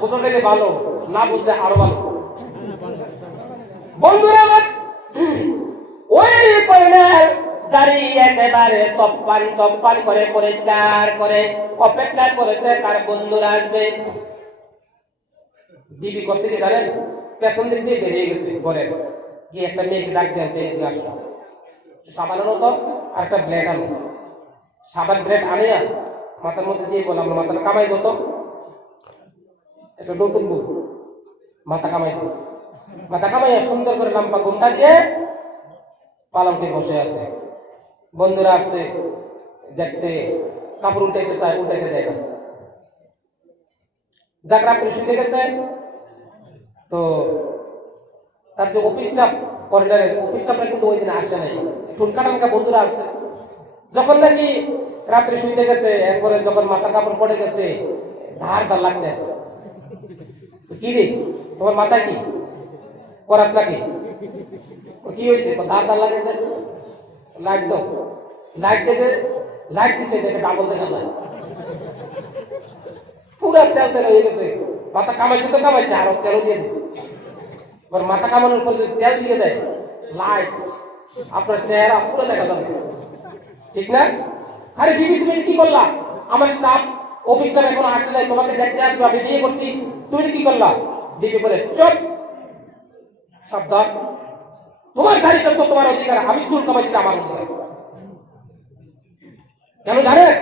বোঝা গেলে ভালো, না বুঝলে আরো ভালো। বন্ধুরা ওই কর্নেল দাঁড়িয়ে একেবারে চপ্পান করে পরিষ্কার করে অপেক্ষা করেছে তার বন্ধুরা আসবে, বিবি করছে কি জানেন, পেছন দিক দিয়ে বেরিয়ে গেছে ঘরে গিয়ে একটা মেয়েকে ডাক দিয়েছে, আসো সাবান আনো তো আর একটা ব্লেড আনো, সাবান ব্লেড আনিয়া মাথার মধ্যে দিয়ে বললাম মাথাটা কামাই দো তো, একটা নতুন বউ মাথা কামাই দিচ্ছে, মাথা কামাইয়া সুন্দর করে লাম্পা ঘুমটা দিয়ে পালঙ্কে বসে আছে, বন্ধুরা আসছে দেখছে কাপড় উঠাইতে চায়, উঠাইতে দেয় না, যাক রাত্রে শুনতে গেছে, তো তার যে অফিস স্টাফ করিডোরের অফিস স্টাফরা কিন্তু ওই দিন আসে নাই, ঠুনকাটানকা বন্ধুরা আসছে, যখন নাকি রাত্রে শুনতে গেছে, এরপরে যখন মাথা কাপড় পড়ে গেছে ধার ধার লাগতে আছে, কি রে তোমার মাথা কি করাত নাকি কি হয়েছে দাঁত লাগাইছে লাইট দাও লাইট দেখে লাইট দিছে দেখে ডাবল দেখা যায় পুরা চালতে রয়ে গেছে মাথা কামাইছে তো কামাইছে আর তেল দিয়ে দিছে এবার মাথা কামানোর পর যদি তেল দিয়ে দেয় লাইট আপনার চেহারা পুরো দেখা যাবে ঠিক না আরে বিবি তুমি কি করলা আমার স্টাফ অফিসার এখন আসে নাই তোমাকে দেখতে আসবে আমি বিয়ে করছি তুমি কি করলা বিবি বলে চুপ সাবধান তোমার গাড়িটা তো তোমার অধিকার আমি চুল কামাইছি আমার অধিকার কেন জানেন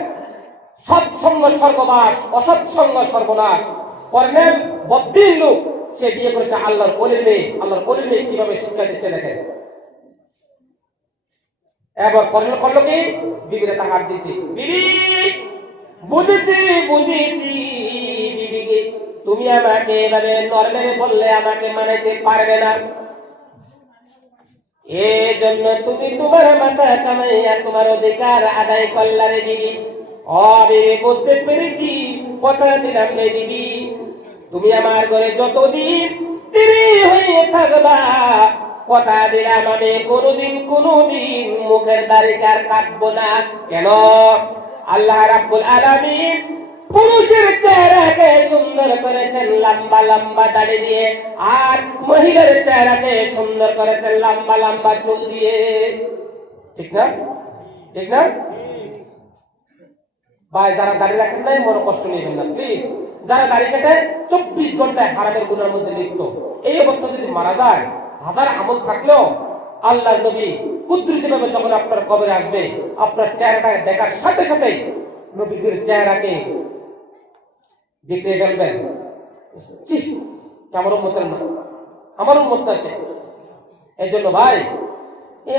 সৎসঙ্গ স্বর্গবাস অসৎসঙ্গ সর্বনাশ কর্নেল বদ্দিন লোক সে বিয়ে করেছে আল্লাহর ওলির মেয়ে কিভাবে শিক্ষা দিচ্ছে দেখেন এবার কর্নেল করলো কি বিবিরে তা হাত দিছি বিবি বুঝেছি বিবিকে তুমি আমাকে এভাবে নরমেলে বললে আমাকে মানাইতে পারবে না এই জন্য তুমি তোমার মাথা কামাইয়া তোমার অধিকার আদায় করলা রে বিবি ও বিবি বুঝতে পেরেছি কথা দিলাম রে বিবি তুমি আমার ঘরে যতদিন স্ত্রী হয়ে থাকবা কথা দিলাম আমি কোনোদিন মুখের দাড়ি আর কাটবো না কেন আল্লাহ রাব্বুল আলামিন পুরুষের চেহারাকে সুন্দর করেছেন লম্বা লম্বা দাড়ি দিয়ে আর মহিলার চেহারাকে সুন্দর করেছেন লম্বা লম্বা চুল দিয়ে ঠিক না ভাই যারা দাড়ি রাখেন নাই মনে কষ্ট নেবেন না প্লিজ যারা দাড়ি কেটে 24 ঘন্টায় হারামের গুনার মধ্যে লিপ্ত এই অবস্থা যদি মারা যায় হাজার আমল থাকলেও আল্লাহর নবী কুদরতিভাবে যখন আপনার কবরে আসবে আপনার চেহারাটা দেখার সাথে সাথে নবীজির চেহারাকে দেখতে ফেলবেন আমার উম্মতের না আমার উম্মত না সে এই জন্য ভাই এই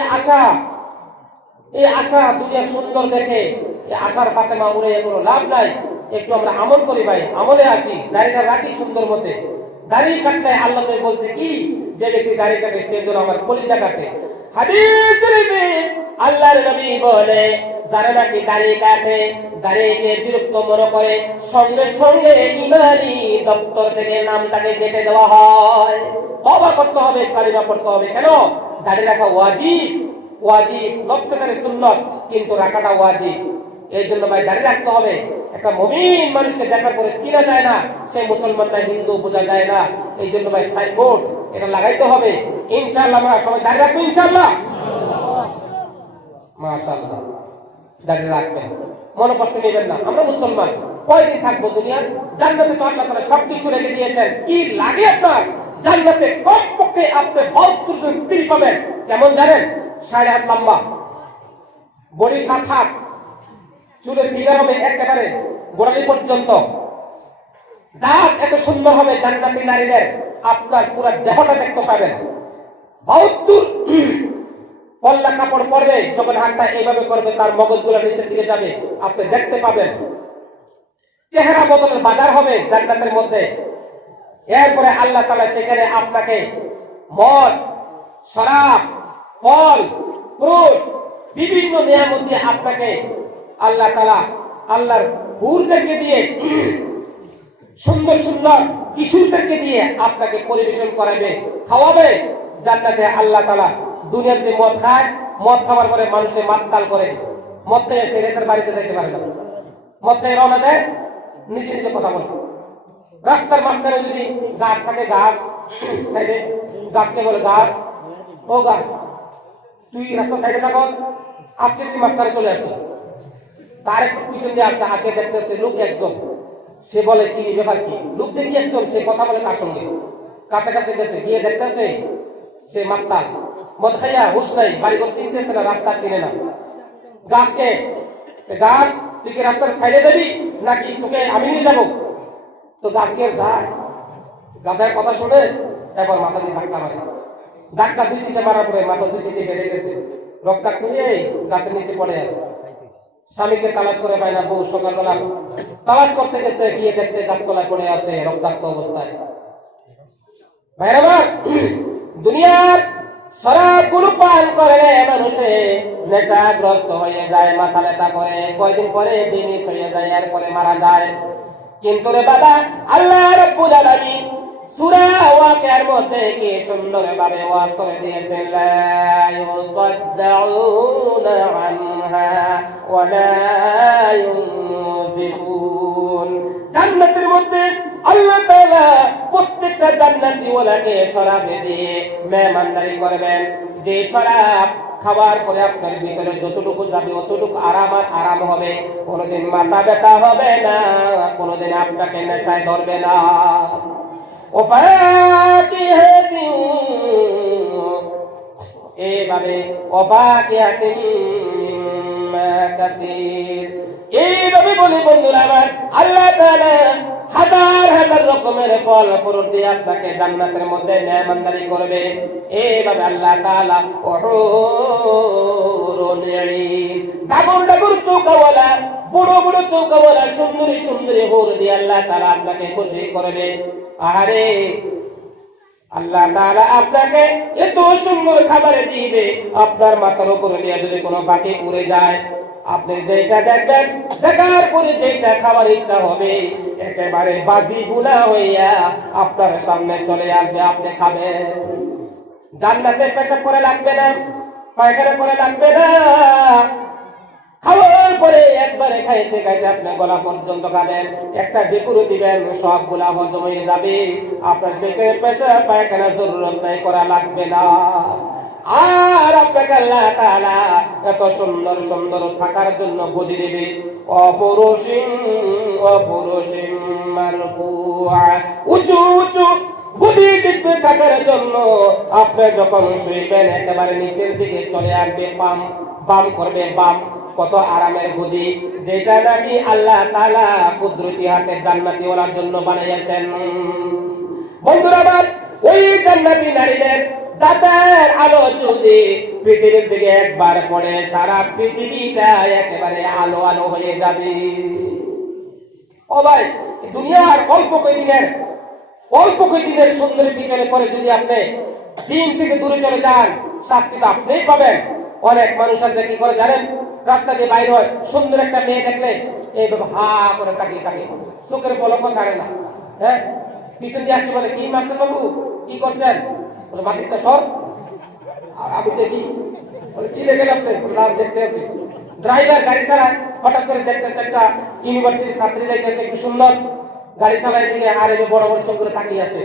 আশা দুনিয়া সুন্দর দেখে এই আশার ফাতেমা উড়ে কোনো লাভ নাই একটু আমরা আমল করি ভাই আমলে আসি দাড়িটা রাখি সুন্দর মতে দাড়ি কাটলে আল্লাহ নবী বলছে কি যে ব্যক্তি দাড়ি কাটে সে যেন আমার কলিজা কাটে হাদিস শরীফে আল্লাহর নবী বলে যারা নাকি দাড়ি কাটে দাড়িকে বিরক্ত মনে করে সঙ্গে সঙ্গে ইমানি দপ্তর থেকে নামটাকে কেটে দেওয়া হয় তওবা করতে হবে কালিমা পড়তে হবে কেন দাড়ি রাখা ওয়াজিব নফসের সুন্নাত কিন্তু রাখাটা ওয়াজিব এই জন্য ভাই দাড়ি রাখতে হবে একটা মুমিন মানুষকে দেখার পরে চিনা যায় না সে মুসলমান না হিন্দু বোঝা যায় না এই জন্য ভাই সাইনবোর্ড এটা লাগাইতে হবে ইনশাআল্লাহ আমরা সবাই দাড়ি রাখবো ইনশাআল্লাহ মাশাআল্লাহ দাড়ি রাখবেন মনে কষ্ট নেবেন না আমরা মুসলমান কয়দিন থাকবো দুনিয়ার জান্নাতে তো আল্লাহ তাআলা সবকিছু রেখে দিয়েছেন কি লাগে আপনার জান্নাতে কমপক্ষে আপনি 72 জন স্ত্রী পাবেন কেমন জানেন 6.5 হাত লম্বা বডি 7 হাত চুলের বিগার হবে একেবারে গোড়ালি পর্যন্ত দাঁত এত সুন্দর হবে জান্নাতি নারীদের আপনার পুরো দেহটা দেখতে পাবেন 72 পল্লা কাপড় পরবে যখন হাতটা এইভাবে করবে তার মগজগুলো নিচের দিকে যাবে আপনি দেখতে পাবেন চেহারা বদলের বাজার হবে জান্নাতের মধ্যে এরপরে আল্লাহ তাআলা সেখানে আপনাকে মদ শরাব ফল ফ্রুট বিভিন্ন নিয়ামত দিয়ে আপনাকে আল্লাহ তাআলা আল্লাহর হুরদেরকে দিয়ে সুন্দর সুন্দর কিশোরদেরকে দিয়ে আপনাকে পরিবেশন করাবে খাওয়াবে জান্নাতে আল্লাহ তাআলা দুনিয়ার যে মদ খায় মদ খাওয়ার পরে মানুষে মাতাল করে মদ খেয়ে সে রেতের বাড়িতে যাইতে পারে না মদ খেয়ে রওনা দেয় নিজে কথা বলে রাস্তার মাঝখানে যদি গাছ থাকে গাছ সাইডে গাছকে বলে গাছ ও গাছ তুই রাস্তার সাইডে থাকস আজকে তুই মাঝখানে চলে আসছিস তার একটু পিছন দিয়ে আসছে আসে দেখতেছে লোক একজন সে বলে কি ব্যাপার কি লোক দেখি একজন সে কথা বলে তার সঙ্গে কাছাকাছি গেছে গিয়ে দেখতেছে সে মাতাল মদ খাইয়া হুশ নাই বাড়িঘর চিনতেছে না রাস্তা চিনে না গাছকে গাছ তুই কি রাস্তার সাইডে যাবি নাকি তোকে আমি নিয়ে যাবো তো গাছকে যায় গাছের কথা শুনে এবার মাথা দিয়ে ধাক্কা মারে ধাক্কা 2-3 মারার পরে মাথা 2-3 বেড়ে গেছে রক্তাক্ত হয়ে গাছের নিচে পড়ে আছে স্বামীকে তালাশ করে পায় না বউ সকালবেলা তালাশ করতে গেছে গিয়ে দেখতে গাছতলায় পড়ে আছে রক্তাক্ত অবস্থায় ভাইরা দুনিয়ার শরাবগুলো পান করে মানুষে নেশাগ্রস্ত হয়ে যায় মাথা ব্যথা করে কয়দিন পরে বিমিস হয়ে যায় আর পরে মারা যায় কিন্তু রে বাবা আল্লাহ রাব্বুল আলামিন সূরা ওয়াকিয়ার মধ্যে কি সুন্দরভাবে ওয়াজ করে দিয়েছেন, লা ইউসাদ্দাউনা আনহা ওয়া লা ইউনজিফুন। জান্নাতের মধ্যে আল্লাহ তাআলা প্রত্যেকটা জান্নাতি ওয়ালাকে শরাব দিয়ে মেহমানদারি করবেন। যে শরাব খাবার পরে আপনার ভিতরে যতটুকু যাবে অতটুকু আরাম হবে, কোনোদিন মাথা ব্যথা হবে না, কোনোদিন আপনাকে নেশায় ধরবে না। এইভাবে এইভাবে বলি বন্ধুরা আমার, আল্লাহ তাআলা হাজার হাজার রকমের ফল ফ্রুট দিয়ে আপনাকে জান্নাতের মধ্যে মেহমানদারি করবে। এইভাবে আল্লাহ তাআলা ডাগর ডাগর চৌকাওয়ালা, বড় বড় চৌকাওয়ালা, সুন্দরী সুন্দরী হুর দিয়ে আল্লাহ তাআলা আপনাকে খুশি করবে। আরে আল্লাহ তাআলা আপনাকে এত সুন্দর খাবার দিবে, আপনার মাথার উপরে দিয়ে যদি কোনো পাখি উড়ে যায়, আপনি যেটা দেখবেন, দেখার পরে যেটা খাবার ইচ্ছা হবে, একেবারে বাজি গুনাহ হইয়া আপনার সামনে চলে আসবে, আপনি খাবেন। জান্নাতে পেশাব করে লাগবে না, পায়খানা করে লাগবে না, খাওয়ার পরে একবারে খাইতে খাইতে আপনি গলা পর্যন্ত খাবেন, একটা ডেকুরু দিবেন, সবগুলা হজম হয়ে যাবে, আপনার সেখানে পেশাব পায়খানা জরুরত নাই, করা লাগবে না। আর আপনাকে আল্লাহ তাআলা এত সুন্দর সুন্দর থাকার জন্য বলি দেবে, অপরুষিম মারফুআ, উঁচু উঁচু গদি দিতে থাকার জন্য আপনি যখন শুইবেন একেবারে নিচের দিকে চলে আসবে, বাম করবে, বাম। কত আরামের গদি, যেটা নাকি আল্লাহ তাআলা কুদরতি হাতে জান্নাতি ওয়ালার জন্য বানিয়েছেন। বন্ধুরা আমার, ওই জান্নাতি নারীদের দাঁতের আলো যদি পৃথিবীর দিকে একবার পড়ে, সারা পৃথিবীটা একেবারে আলো আলো হয়ে যাবে। ও ভাই, দুনিয়ার অল্প কয়েকদিনের সুন্দরী পিছনে পরে যদি আপনি দিন থেকে দূরে চলে যান, শাস্তি তো আপনিই পাবেন। অনেক মানুষ আছে কি করে জানেন, রাস্তা দিয়ে বাইর হয়, সুন্দর একটা মেয়ে দেখলে এইভাবে হা করে তাকিয়ে থাকে, চোখের পলকও ছাড়ে না। হ্যাঁ, পিছন দিয়ে আসে বলে, কি মাস্টার বাবু কি করছেন? বলে, মাটিটা সর। আমি দেখি, বলে কি দেখেন আপনি? দেখতে আছি। ড্রাইভার গাড়ি চালায়, হঠাৎ করে দেখতেছে একটা ইউনিভার্সিটির ছাত্রী যাইতেছে, একটু সুন্দর গাড়ি চালায় দিকে, আর এই বড় বড় চোখ করে তাকিয়ে আছে।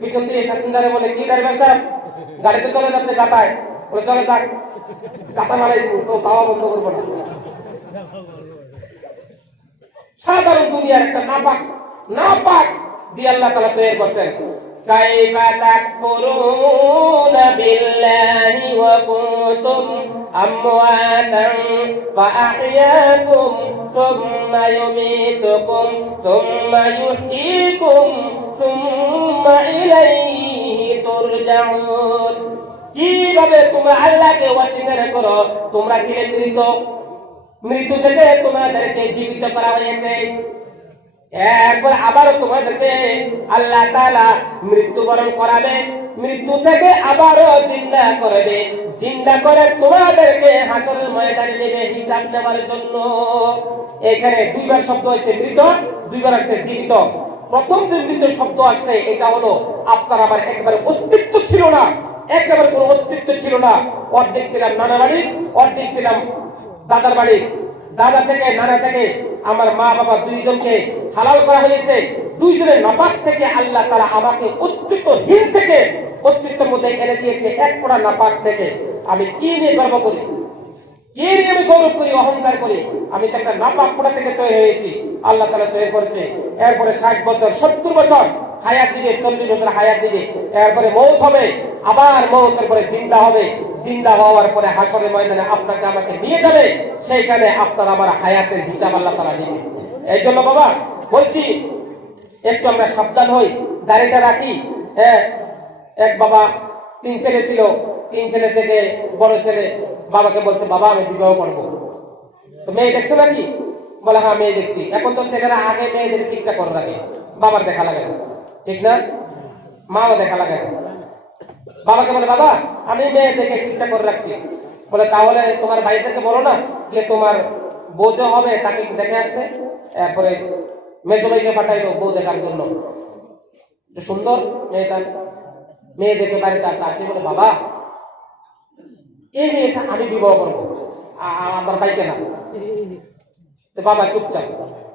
পিছন দিয়ে প্যাসেঞ্জারে বলে, কি ড্রাইভার সাহেব, গাড়িতে চলে যাচ্ছে গাতায়। বলে, চলে যাক, গাতা মারাই তো চাওয়া বন্ধ করবো না। সাধারণ দুনিয়ার একটা নাপাক দিয়ে আল্লাহ তাআলা তৈরি করছেন। কাইফা তাকফুরুনা বিল্লাহি ওয়া কুনতুম আমওয়াতান ফাআহইয়াকুম সুম্মা ইউমীতুকুম সুম্মা ইউহয়ীকুম সুম্মা ইলাইহি তুরজাউন। কিভাবে তোমরা আল্লাহকে অস্বীকার করো? তোমরা ছিলে মৃত্যু থেকে তোমাদেরকে জীবিত করা হয়েছে, এরপর আবারও তোমাদেরকে আল্লাহ তাআলা মৃত্যুবরণ করাবে, মৃত্যু থেকে আবারও জিন্দা করবে, জিন্দা করে তোমাদেরকে হাসরের ময়দানে নেবে হিসাব নেওয়ার জন্য। এখানে দুইবার শব্দ হয়েছে মৃত, দুইবার আছে জীবিত। প্রথম যে মৃত শব্দ আসছে এটা হলো আপনার আমার একেবারে অস্তিত্ব ছিল না, একেবারে কোনো অস্তিত্ব ছিল না। অর্ধেক ছিলাম নানা বাড়ি, অর্ধেক ছিলাম দাদার বাড়ি, দাদা থেকে নানা থেকে আমার মা বাবা দুইজনকে হালাল করা হয়েছে। দুইজনের নাপাক থেকে আল্লাহ তাআলা আমাকে অস্তিত্বহীন থেকে অস্তিত্বের মধ্যে এনে দিয়েছে, এক ফোঁটা নাপাক থেকে। আমি কি নিয়ে গর্ব করি, কি নিয়ে আমি গৌরব করি, অহংকার করি? আমি তো একটা নাপাক ফোঁটা থেকে তৈরি হয়েছি, আল্লাহ তাআলা তৈরি করেছে। এরপরে 60 বছর 70 বছর হায়াত দিবে, 40 বছর হায়াত দিবে, এরপরে মৌত হবে, আবার মৌতের পরে জিন্দা হবে, জিন্দা হওয়ার পরে হাসরের ময়দানে আপনাকে আমাকে নিয়ে যাবে, সেইখানে আপনার আমার হায়াতের হিসাব আল্লাহ তাআলা দিবে। এই জন্য বাবা বলছি, একটু আমরা সাবধান হই, দাড়িটা রাখি। এক বাবা 3 ছেলে ছিল, 3 ছেলে থেকে বড় ছেলে বাবাকে বলছে, বাবা আমি বিবাহ করবো, তো মেয়ে দেখছো নাকি? বলে, হ্যাঁ মেয়ে দেখছি। এখন তো ছেলেরা আগে মেয়েদের চিন্তা করে রাখে, বাবার দেখা লাগে না, ঠিক না? মাও দেখা লাগে না। বাবাকে বলে, বাবা আমি মেয়ে দেখে চিন্তা করে রাখছি। বলে, তাহলে তোমার বাড়িতে বলো না যে তোমার বউ যে হবে তাকে দেখে আসতে। এরপরে মেজো ভাইকে পাঠাইলো বউ দেখার জন্য। সুন্দর মেয়েটা, মেয়ে দেখে বাড়িতে আসে বলে বাবা এই মেয়েটা আমি বিবাহ করবো, আমার ভাইকে না। বাবা চুপচাপ।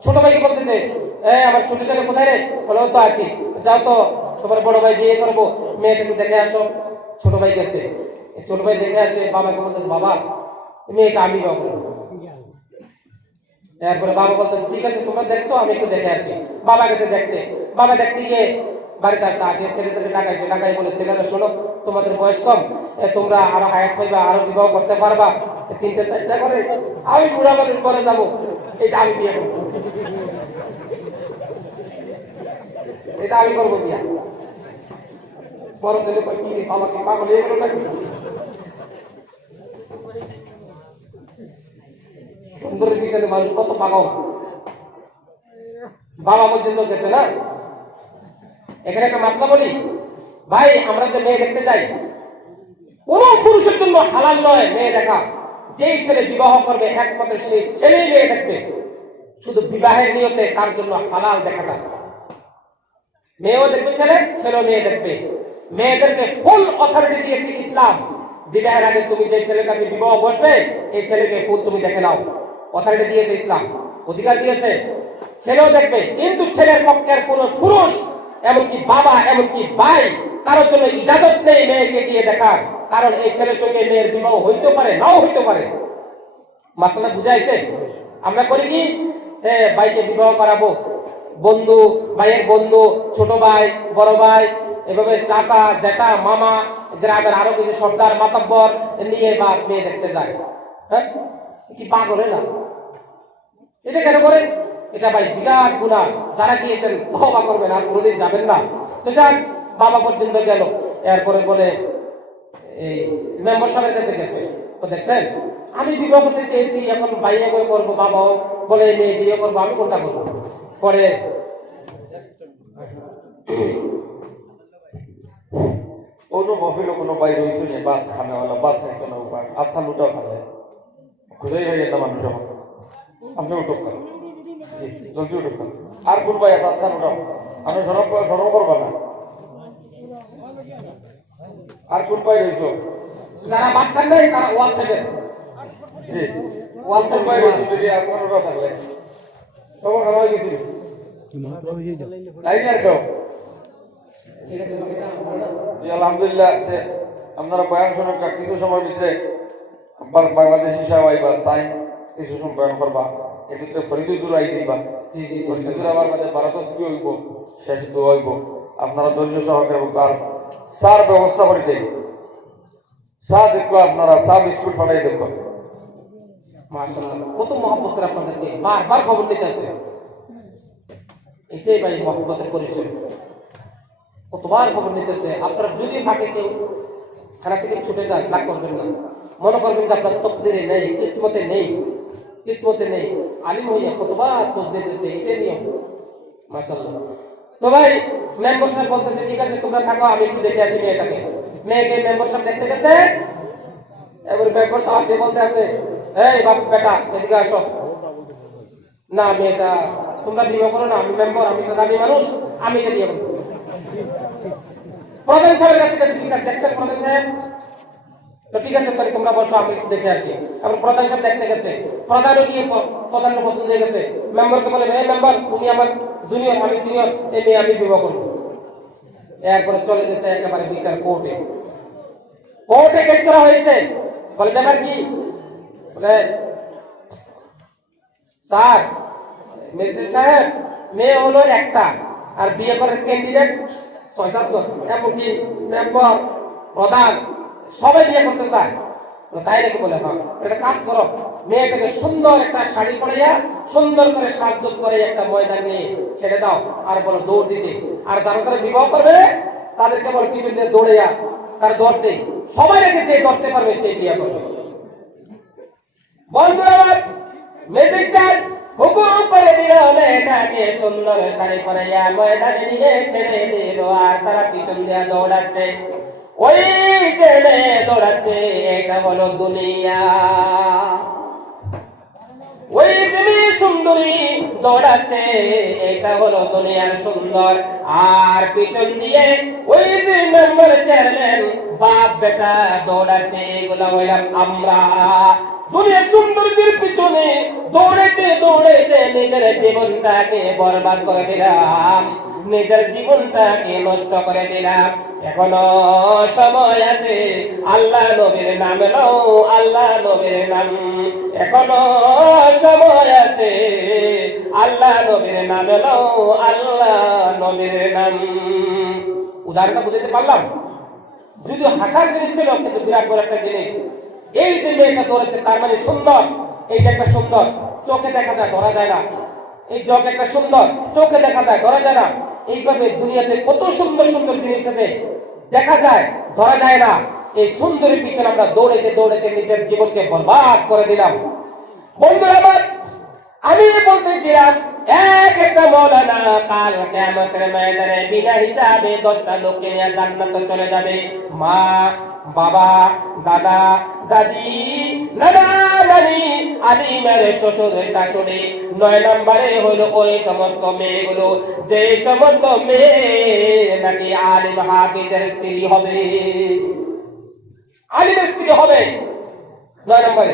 ছোট ভাই কি করতেছে, আমার ছোট ছেলে কোথায় রে? বলে তো আছি, যাও তো তোমার বড় ভাই বিয়ে করবো, মেয়েটাকে দেখে আসো। ছোট ভাই গেছে, ছোট ভাই দেখে আসে, বাবাকে বলতেছে বাবা মেয়েটা আমি বিবাহ করবো। এরপরে বাবা বলতেছে ঠিক আছে তোমরা দেখছো, আমি একটু দেখে আসি। বাবা গেছে দেখতে, বাবা দেখতে গিয়ে বাড়িতে আসে, ছেলেদেরকে ডাকাইছে, ডাকাই বলে ছেলেরা শোনো তোমাদের বয়স কম, তোমরা আরো হায়াত পাইবা, আরো বিবাহ করতে পারবা, 3-4টা করে আমি বুড়া বাড়ির পরে যাবো, এটা আমি বিয়ে করবো, এটা আমি করবো বিয়া। বড় ছেলে বাবাকে পাগল হয়ে গেল নাকি? সুন্দরের পিছনে মানুষ কত পাগল। বাবা পর্যন্ত গেছে না। এখানে একটা মাসলা বলি ভাই, আমরা যে মেয়ে দেখতে যাই, কোন পুরুষের জন্য হালাল নয় মেয়ে দেখা। যেই ছেলে বিবাহ করবে একমাত্র সেই ছেলেই মেয়ে দেখবে, শুধু বিবাহের নিয়তে তার জন্য হালাল দেখাটা। মেয়েও দেখবে ছেলে, ছেলেও মেয়ে দেখবে। মেয়েদেরকে ফুল অথরিটি দিয়েছে ইসলাম। বিবাহের আগে তুমি যে ছেলের কাছে বিবাহ বসবে, এই ছেলেকে ফুল তুমি দেখে নাও, অথরিটি দিয়েছে ইসলাম, অধিকার দিয়েছে। ছেলেও দেখবে, কিন্তু ছেলের পক্ষের কোন পুরুষ, এমনকি বাবা, এমনকি ভাই, কারোর জন্য ইজাজত নেই মেয়েকে গিয়ে দেখার। কারণ এই ছেলের সঙ্গে মেয়ের বিবাহ হইতে পারে, নাও হইতে পারে। মাসলা বুঝাইছে? আমরা করি কি, ভাইকে বিবাহ করাবো, বন্ধু, ভাইয়ের বন্ধু, ছোট ভাই, বড় ভাই, এভাবে চাচা, জ্যাঠা, মামা, গ্রামের আরো কিছু সর্দার, মাতাব্বর নিয়ে বাস মেয়ে দেখতে যায়। হ্যাঁ, কি পাগল না? এটা কেন করে? এটা ভাই বিরাট গুনাহ। যারা গিয়েছেন ক্ষমা করবেন, আর কোনোদিন যাবেন না। তো যাক, বাবা পর্যন্ত গেল। এরপরে বলে এই মেম্বার সাহেবের কাছে গেছে, তো দেখছেন আমি বিবাহ করতে চেয়েছি, এখন ভাইয়া করে করবো, বাবাও বলে মেয়ে বিয়ে করবো, আমি কোনটা করবো? পরে অন্য মহিলা কোনো বাইরে হয়েছে না, ভাত খানেওয়ালা ভাত খাইছে না, উপায় আচ্ছা লুটাও খাবে খুঁজেই হয়ে না মানুষ যখন আপনি উঠুক না, জলদি উঠুক না। আর কোন ভাই আছে আচ্ছা লুটাও, আমি ধর্ম করবা না। আর কোন ভাই রয়েছে যারা ভাত খান নাই তারা ওয়াল থাকবে, জি ওয়াল ভাই রয়েছে, যদি আপনার লুটাও থাকলে তখন খাওয়া হয়ে গেছিল লাইনে আর খাও। ঠিক আছে। আলহামদুলিল্লাহ, আপনারা বয়ান শোনেন, কিছু সময় ভিতরে বাংলাদেশ হিসাবে আইবা, তাই কিছু সময় বয়ান করবা, এর ভিতরে ফরিদুল আই দিবা, ফরিদুল আমার মাঝে বারাতস্কি হইব, শেষ তো হইব। আপনারা ধৈর্য সহকারে আর চার ব্যবস্থা করে দেন, চা দেখবো, আপনারা চা বিস্কুট ফাটাই দেখবো। মাশাআল্লাহ, কত মহব্বত আপনাদেরকে, বারবার খবর দিতেছে। এটাই ভাই মহব্বতের পরিচয়। কতবার খবর নিতেছে। আপনার যদি থাকে কেউ খানা থেকে ছুটে যায়, রাগ করবেন না, মনে করবেন যে আপনার তকদিরে নেই, কিসমতে নেই, কিসমতে নেই। আলিম হইয়া কতবার খোঁজ নিতেছে, এটাই নিয়ম। মাশাআল্লাহ। তো ভাই মেম্বার সাহেব বলতেছে ঠিক আছে তোমরা থাকো, আমি একটু দেখে আসি মেয়েটাকে। মেয়েকে মেম্বার সাহেব দেখতে গেছে। এবার মেম্বার সাহেব আসে বলতে আছে, এই বাপ বেটা এদিকে আসো। না মেয়েটা তোমরা বিয়ে করো না, আমি মেম্বার, আমি তো দামি মানুষ, আমি এটা বিয়ে করবো। প্রধান সাহেবের কাছে গেছে বিচার দেখছেন প্রধান সাহেব, তো ঠিক আছে তাহলে তোমরা বসো, আমি একটু দেখে আসি। এখন প্রধান সাহেব দেখতে গেছে, প্রধানও গিয়ে প্রধানের পছন্দ হয়ে গেছে। মেম্বারকে বলে এই মেম্বার তুমি আমার জুনিয়র, আমি সিনিয়র, এই মেয়ে আমি বিবাহ করবো। এরপরে চলে গেছে একেবারে বিচার কোর্টে। কোর্টে কেস করা হয়েছে। বলে ব্যাপার কি? বলে স্যার ম্যাজিস্ট্রেট সাহেব, মেয়ে হলো একটা, আর বিয়ে করার ক্যান্ডিডেট 6-7 জন, এমনকি মেম্বার, প্রধান সবাই বিয়ে করতে চায়। তাই নাকি? বলে হ্যাঁ। একটা কাজ করো, মেয়েটাকে সুন্দর একটা শাড়ি পরাইয়া, সুন্দর করে সাজগোজ করে একটা ময়দান নিয়ে ছেড়ে দাও, আর বলো দৌড় দিতে। আর যারা তারা বিবাহ করবে তাদেরকে বল পিছন দিয়ে দৌড়াইয়া তার দৌড় দেয়, সবাই রেখে যে দৌড়তে পারবে সেই বিয়ে করবে। বন্ধুরা ম্যাজিস্ট্রেট হুকুম করে দিল, মেয়েটাকে সুন্দর শাড়ি পরাইয়া ময়দানে নিয়ে ছেড়ে দিল, আর তারা পিছন দিয়ে দৌড়াচ্ছে। ওই যে মেয়ে দৌড়াচ্ছে, এটা হলো দুনিয়া। ওই যে মেয়ে সুন্দরী দৌড়াচ্ছে, এটা হলো দুনিয়ার সুন্দর। আর পিছন দিয়ে ওই যে মেম্বার চেয়ারম্যান বাপ বেটা দৌড়াচ্ছে, এগুলো হইলাম আমরা। দুনিয়ার সৌন্দর্যের পিছনে দৌড়াইতে দৌড়াইতে নিজের জীবনটাকে বরবাদ করে দিলাম, নিজের জীবনটাকে নষ্ট করে দিলাম। এখনো সময় আছে, আল্লাহ নবীর নাম নাও, আল্লাহ নবীর নাম। এখনো সময় আছে, আল্লাহ নবীর নাম নাও, আল্লাহ নবীর নাম। উদাহরণটা বুঝতে পারলাম? যদিও হাসার জিনিস ছিল, কিন্তু বিরাট বড় একটা জিনিস। এই যে মেয়েটা ধরেছে, তার মানে সুন্দর, এইটা একটা সুন্দর, চোখে দেখা যায়, ধরা যায় না। এই জগ একটা সুন্দর, চোখে দেখা যায়, ধরা যায় না। এইভাবে দুনিয়াতে কত সুন্দর সুন্দর জিনিস আছে, দেখা যায়, ধরা যায় না। এই সুন্দরের পিছনে আমরা দৌড়াইতে দৌড়াইতে নিজের জীবনকে বরবাদ করে দিলাম। বন্ধুরা আমার, আমি বলতেছিলাম, এক একটা মৌলানা কাল কিয়ামতের ময়দানে বিনা হিসাবে 10টা লোককে নিয়ে জান্নাতে চলে যাবে। মা, বাবা, দাদা, দাদি, নানা, নানি, আলিমের শ্বশুর শাশুড়ি। 9 নম্বরে হলো ওই সমস্ত মেয়েগুলো, যে সমস্ত মেয়ে নাকি আলিম হাফিজের স্ত্রী হবে, আলিমের স্ত্রী হবে। 9 নম্বরে।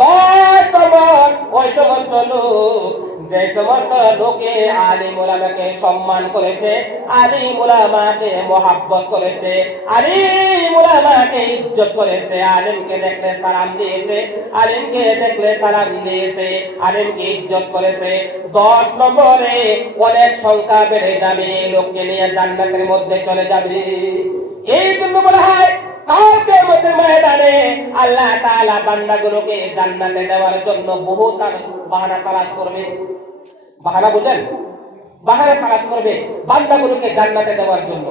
10 নম্বর ওই সমস্ত লোক, যে সমস্ত লোকে আলিম উলামাকে সম্মান করেছে, আলিম উলামাকে মহব্বত করেছে, আলিম উলামাকে ইজ্জত করেছে, আলিমকে দেখলে সালাম দিয়েছে, আলিমকে দেখলে সালাম দিয়েছে, আলিমকে ইজ্জত করেছে। 10 নম্বরে অনেক সংখ্যা বেড়ে যাবে, লোককে নিয়ে জান্নাতের মধ্যে চলে যাবে। এই জন্য বলা হয়, কাল কিয়ামতের ময়দানে আল্লাহ তাআলা বান্দাগুলোকে জান্নাতে দেওয়ার জন্য বহু বাহানা তালাশ করবে। বাহানা বুঝেন? বাহানা তালাশ করবে বান্দাগুলোকে জান্নাতে দেওয়ার জন্য।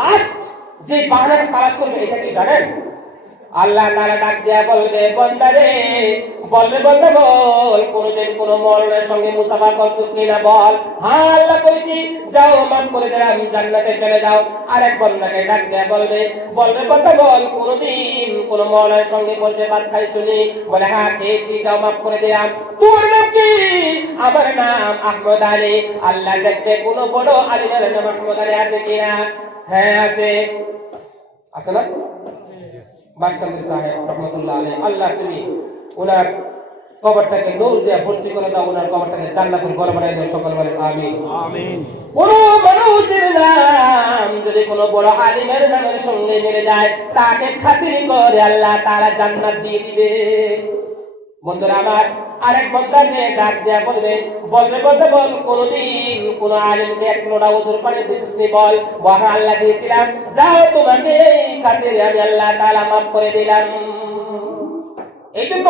লাস্ট যে বাহানা তালাশ করবে, এটা কি জানেন? আল্লাহ তাআলা ডাক দিয়া বলবে, বান্দারে, বলবে বলবে বল, কোনদিন কোন মওলানার সঙ্গে মুসাফা করছিস কিনা বল। হ্যাঁ আল্লাহ করেছি, যাও মাফ করে দিলাম, জান্নাতে চলে যাও। আরেক বান্দাকে ডাক দিয়া বলবে, বলবে বান্দা বল, কোনদিন কোন মওলানার সঙ্গে বসে ভাত খাইছুনি? বলে হ্যাঁ খেয়েছি, যাও মাফ করে দিলাম। তোমার নাম কি? আমার নাম আহমদ আলী। আল্লাহ দেখবে কোন বড় আলিমের নাম আহমদ আলী আছে কিনা? হ্যাঁ আছে। আছে না? বাসকান্দি সাহেব রহমতুল্লাহ আলাইহি, আল্লাহ তুমি ওনার কবরটাকে নূর দিয়ে ভর্তি করে দাও, ওনার কবরটাকে জান্নাতের ঘর বানিয়ে দাও। সকল বলেন আমিন। আমিন। কোন মানুষের নাম যদি কোনো বড় আলিমের নামের সঙ্গে মিলে যায়, তাকে খাতির করে আল্লাহ তাআলা জান্নাত দিয়ে দিবে। বন্ধুরা আমার, আরেক বান্দাকে ডাক দেয়া বলবে, বলবে বলতে বল, কোনদিন কোন আলিমকে এক লোটা ওযুর পানি দিছিস? বল, ওয়াহ আল্লাহ দিয়েছিলাম, যাও তোমাকে এই খাতিরে আমি আল্লাহ তাআলা মাফ করে দিলাম। এই জন্য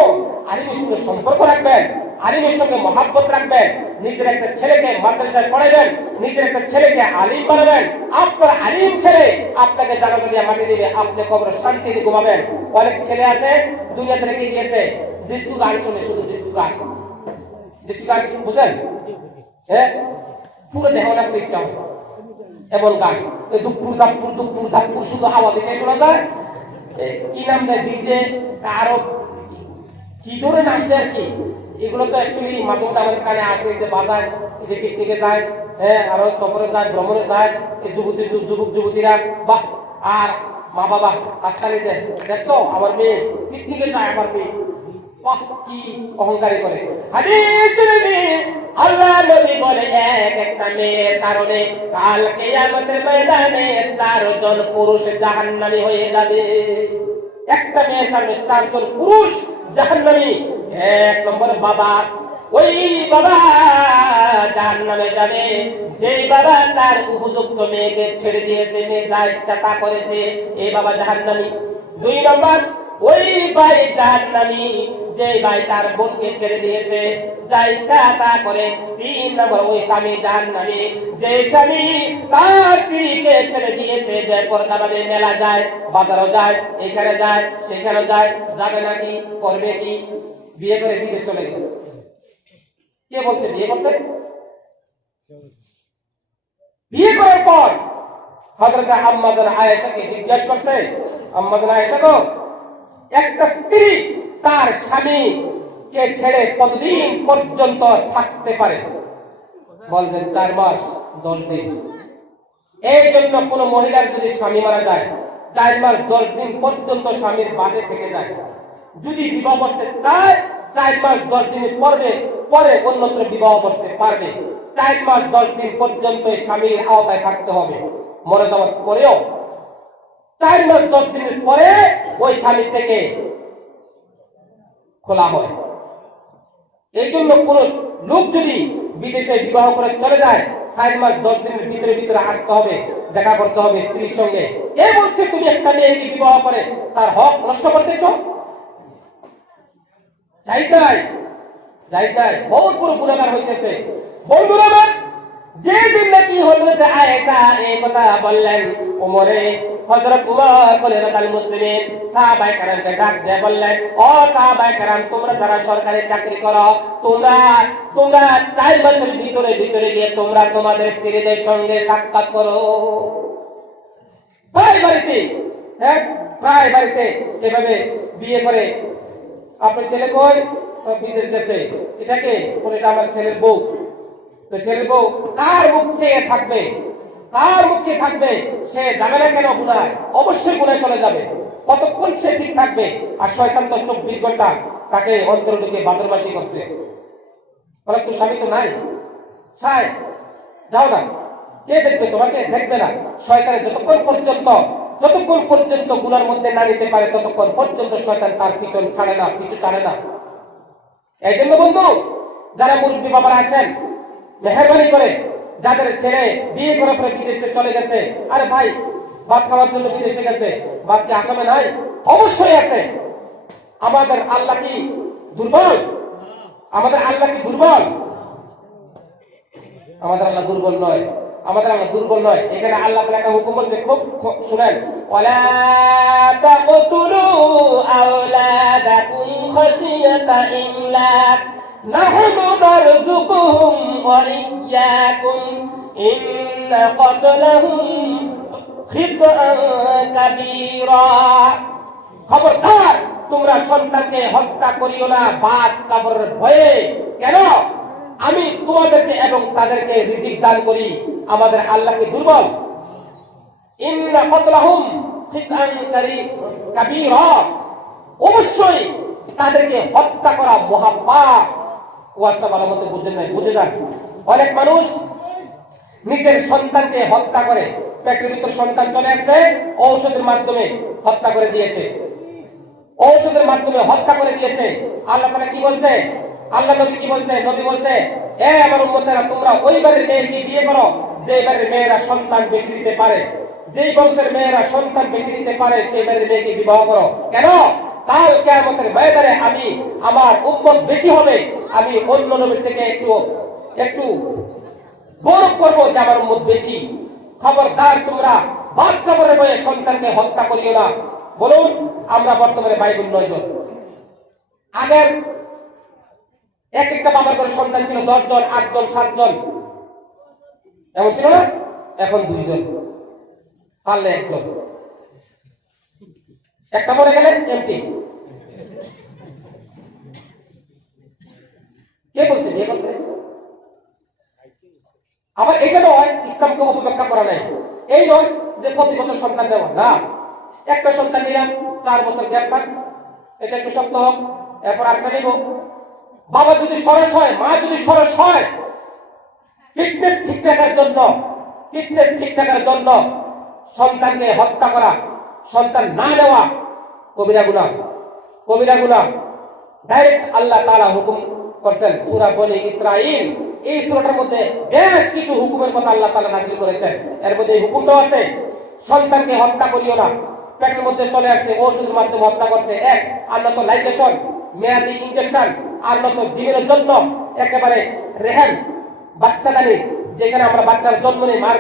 আলিমের সঙ্গে সম্পর্ক রাখবেন, আলিমের সঙ্গে মহব্বত রাখবেন। নিজের একটা ছেলেকে মাদ্রাসায় পড়াবেন, নিজের একটা ছেলেকে আলিম বানাবেন। আপনার আলিম ছেলে আপনাকে জানাজা দিয়ে মাটি দিবে, আপনি কবরে শান্তিতে ঘুমাবেন। অনেক ছেলে আছে দুনিয়া থেকে গিয়েছে, ডিস্কো গান শুনে, শুধু ডিস্কো গান, ডিস্কো গান বুঝেন? হ্যাঁ, পুরো দেহ নাচতে ইচ্ছা হবে এমন গান। দুপুর দাপুর দুপুর দাপুর শুধু আওয়াজ এটাই শোনা যায়। কি নাম দেয়? ডিজে, আরো কি ধরে নামছে আর কি। এগুলো তো অ্যাকচুয়ালি মাঝে মধ্যে আমাদের কানে আসে, যে বাজায়, যে পিকনিকে যায়, হ্যাঁ, আরো সফরে যায়, ভ্রমণে যায়, এই যুবক যুবতীরা, বাহ। আর মা বাবা হাততালি দেয়, দেখছো আমার মেয়ে পিকনিকে যায়, আমার মেয়ে, বাহ, কি অহংকারী করে। হাদিস শরীফে আল্লাহ নবী বলে, এক একটা মেয়ের কারণে কাল কিয়ামতের ময়দানে 4 জন পুরুষ জাহান্নামী হয়ে যাবে। একটা মেয়ের কারণে 4 জন পুরুষ জাহান্নামী। 1 নম্বর বাবা, ওই বাবা জাহান্নামে যাবে যে বাবা তার উপযুক্ত মেয়েকে ছেড়ে দিয়েছে, মেয়ে যা ইচ্ছা তা করেছে, এই বাবা জাহান্নামী। 2 নম্বর ওই ভাই জাহান্নামী যে ভাই তার বোনকে ছেড়ে দিয়েছে, যা ইচ্ছা তা করে। 3 নম্বর ওই স্বামী জাহান্নামী যে স্বামী তার স্ত্রীকে ছেড়ে দিয়েছে, বেপরদাভাবে মেলা যায়, বাজারও যায়, এখানে যায়, সেখানে যায়, যাবে নাকি, করবে কি, বিয়ে করে বিদেশে চলে গেছে। কে বলছে বিয়ে করতে? বিয়ে করার পর হযরত আম্মা জান আয়েশাকে জিজ্ঞাসা করছে, আম্মা জান আয়েশা গো, একটা স্ত্রী তার স্বামীকে ছেড়ে কতদিন পর্যন্ত থাকতে পারে? বলছেন 4 মাস 10 দিন। এই জন্য কোন মহিলার যদি স্বামী মারা যায় 4 মাস 10 দিন পর্যন্ত স্বামীর বাদে থেকে যায়। যদি বিবাহ করতে চায় 4 মাস 10 দিন পরে অন্যত্র বিবাহ করতে পারবে। 4 মাস 10 দিন পর্যন্ত স্বামীর আওতায় থাকতে হবে। মরে যাওয়ার পরেও 4 মাস 10 দিনের পরে ওই স্বামী থেকে খোলা হয়। এই জন্য কোন লোক যদি বিদেশে বিবাহ করে চলে যায় 4 মাস 10 দিনের ভিতরে আসতে হবে, দেখা করতে হবে স্ত্রীর সঙ্গে। কে বলছে তুমি একটা মেয়েকে বিবাহ করে তার হক নষ্ট করতেছ? যাই বহুত বড় গুনাহগার হইতেছে। বন্ধুরা আমার, যে দিন নাকি হযরত আয়েশা এই কথা বললেন ওমরে, হযরত উমর খলিফাতুল মুসলিমিন সাহাবায়ে কেরামকে ডাক দিয়ে বললেন, ও সাহাবায়ে কেরাম, তোমরা যারা সরকারি চাকরি করো, তোমরা 4 মাসের ভিতরে গিয়ে তোমরা তোমাদের স্ত্রীদের সঙ্গে সাক্ষাৎ করো। প্রায় বাড়িতে এভাবে বিয়ে করে, আপনার ছেলে কই? বিদেশ গেছে। এটাকে বলে এটা আমার ছেলের বউ। তো ছেলের বউ কার মুখ চেয়ে থাকবে? সে যাবে না কেন গুনায়? অবশ্যই গুনায় চলে যাবে। কতক্ষণ সে ঠিক থাকবে? আর শয়তান তো 24 ঘন্টা তাকে অন্তর ঢুকে বাদরবাসী করছে। বলে তোর স্বামী তো নাই, যাও না, কে দেখবে তোমাকে? দেখবে না। শয়তানের যতক্ষণ পর্যন্ত গুনার মধ্যে না নিতে পারে ততক্ষণ পর্যন্ত শয়তান তার পিছু ছাড়ে না। এই জন্য বন্ধু, যারা মুরব্বী বাবারা আছেন, মেহেরবানি করে যাদের ছেলে বিয়ে করার পরে বিদেশে চলে গেছে, আরে ভাই ভাত খাওয়ার জন্য বিদেশে গেছে, ভাত কি আসামে নাই? অবশ্যই আছে। আমাদের আল্লাহ কি দুর্বল? আমাদের আল্লাহ দুর্বল নয়। এখানে আল্লাহ তাআলা একটা হুকুম বলছে, খুব শুনেন, ওয়ালা তাকতুলু আওলাদাকুম খাশিয়াতা ইমলাক নাহনু নারযুকুহুম ওয়া ইয়্যাকুম ইন্না ক্বাতলাহুম খিতআন কাবীরা। খবরদার, তোমরা সন্তানকে হত্যা করিও না বাদ কবরের ভয়ে। কেন? আমি তোমাদেরকে এবং তাদেরকে রিজিক দান করি। আমাদের আল্লাহ কি দুর্বল? ইন্না ক্বাতলাহুম খিতআন কাবীরা, অবশ্যই তাদেরকে হত্যা করা মহাপাপ। ওয়াজটা ভালো মতো বুঝে যান। অনেক মানুষ নিজের সন্তানকে হত্যা করে, পেটের ভিতর সন্তান চলে আসবে, ঔষধের মাধ্যমে হত্যা করে দিয়েছে। আল্লাহ তাআলা কি বলছে? আল্লাহ নবী কি বলছে? নবী বলছে, এ আমার উম্মতেরা, তোমরা ওই বাড়ির মেয়েকে বিয়ে করো যে বাড়ির মেয়েরা সন্তান বেশি দিতে পারে, যেই বংশের মেয়েরা সন্তান বেশি দিতে পারে সেই বাড়ির মেয়েকে বিবাহ করো। কেন? কাল কিয়ামতের ময়দানে আমার উম্মত বেশি হবে, আমি অন্য নবীর থেকে একটু গৌরব করবো যে আমার উম্মত বেশি। খবরদার, তোমরা বাদ কবরের ভয়ে সন্তানকে হত্যা করিও না। বলুন, আমরা বর্তমানে ভাই বোন 9 জন। আগের একটা বাবার করে সন্তান ছিল 10 জন, 8 জন, 7 জন, এমন ছিল না? এখন 2 জন, পারলে 1 জন। একটা মরে গেলে এমটি। কে বলছে বিয়ে করতে? আবার এটা নয় ইসলামকে উপব্যাখ্যা করা নাই। এই নয় যে প্রতি বছর সন্তান দেওয়া না। একটা সন্তান নিলাম, 4 বছর গ্যাপ থাক, এটা একটু শক্ত হোক, এরপর আরেকটা নিব। বাবা যদি সরস হয়, মা যদি সরস হয়, ফিটনেস ঠিক থাকার জন্য সন্তানকে হত্যা করা, সন্তান না নেওয়া কবিরা গুনাহ। ডাইরেক্ট আল্লাহ তাআলা হুকুম করছেন সূরা বনী ইসরাঈল। এই সূরাটার মধ্যে বেশ কিছু হুকুমের কথা আল্লাহ তাআলা নাযিল করেছেন। এর মধ্যে এই হুকুমটাও আছে, সন্তানকে হত্যা করিও না। পেটের মধ্যে চলে আসছে, ওষুধের মাধ্যমে হত্যা করছে। এক, আর নয়তো লাইকেশন, মেয়াদি ইনজেকশন, আর নয়তো জীবনের জন্য একেবারে রেহান বাচ্চাদানি, যেখানে আমরা বাচ্চার জন্ম নিই মার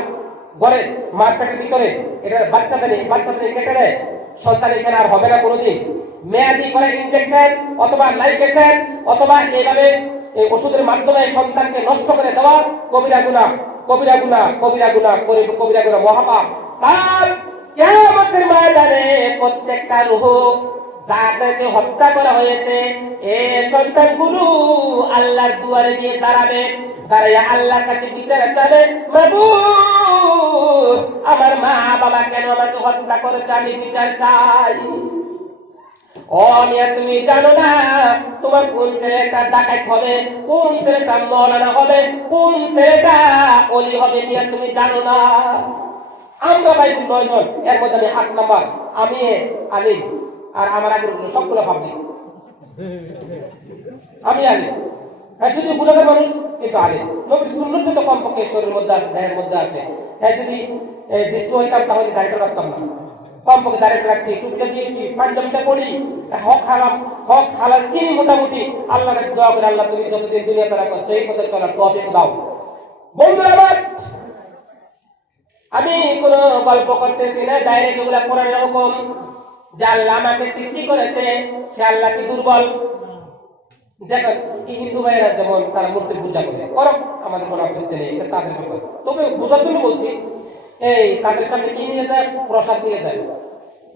ঘরে, মার পেটের ভিতরে, এটা বাচ্চাদানি কেটে দেয়, সন্তান এখানে আর হবে না কোনোদিন। মেয়াদি করে ইনজেকশন অথবা লাইকেশন অথবা এইভাবে এই ওষুধের মাধ্যমে সন্তানকে নষ্ট করে দেওয়া কবিরা গুনাহ মহাপাপ। কাল কিয়ামতের ময়দানে প্রত্যেকটা রূহ যাদেরকে হত্যা করা হয়েছে এই সন্তানগুলো আল্লাহর দুয়ারে গিয়ে দাঁড়াবে, দাঁড়িয়ে আল্লাহর কাছে বিচার চাবে, মাবুদ আমার মা বাবা কেন আমাকে হত্যা করেছে, আমি বিচার চাই। ও মিয়া তুমি জানো না তোমার কোন ছেলেটা ডাকাত হবে, কোন ছেলেটা মওলানা হবে, কোন ছেলেটা ওলি হবে, মিয়া তুমি জানো না। আমরা ভাই 9 জন, এর মধ্যে আমি 8 নাম্বার, আমি আলী আর আমার আগের সবগুলো পাবলিক। আমি আলী, হ্যাঁ যদি গুণাগার মানুষ কিন্তু আলী নবীর সুন্নাত তো কমপক্ষে শরীরের মধ্যে আছে, দেহের মধ্যে আছে। হ্যাঁ যদি ডিস্কো হইতাম তাহলে দায়িত্ব রাখতাম না, কমপক্ষে দায়িত্ব রাখছি, টুপিটা দিয়েছি, পাঞ্জাবিটা পড়ি, হক হালাল চিনি মোটামুটি। আল্লাহর কাছে দোয়া করে আল্লাহ তুমি যতদিন দুনিয়াতে রাখো সেই পথে চলার তৌফিক দাও। বন্ধুরা আমার, আমি কোন গল্প করতেছি না, ডাইরেক্ট এগুলা কোরআনের হুকুম। যে আল্লাহ আমাকে সৃষ্টি করেছে সে আল্লাহ কি দুর্বল? দেখেন এই হিন্দু ভাইয়েরা যেমন তারা মূর্তি পূজা করে, করো, আমাদের কোনো আপত্তি নেই, এটা তাদের ব্যাপার। তবে বোঝার জন্য বলছি, এই তাদের সামনে কি নিয়ে যায়? প্রসাদ নিয়ে যায়,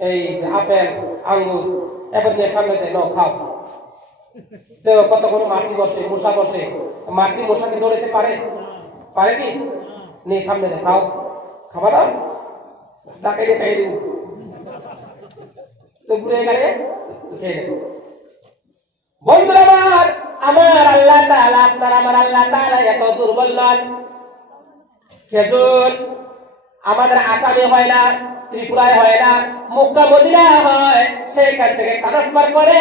এই আপেল আঙ্গুর এবার নিয়ে সামনে দেয়, নাও খাও। তো কতক্ষণ মাছি বসে, মশা বসে, মাছি মশাকে ধরতে পারে? পারে কি? নিয়ে সামনে দেয়, খাও। খাবার না ডাকাই দিয়ে খাইয়ে দিব, তো ঘুরে গেলে খেয়ে নেব। বন্ধুরা আমার আল্লাহ তাআলা, আপনার আমার আল্লাহ তাআলা এত দুর্বল নন। খেজুর আমাদের আসামে হয় না, ত্রিপুরায় হয় না, মক্কা মদিনা হয়, সেইখান থেকে ট্রান্সফার করে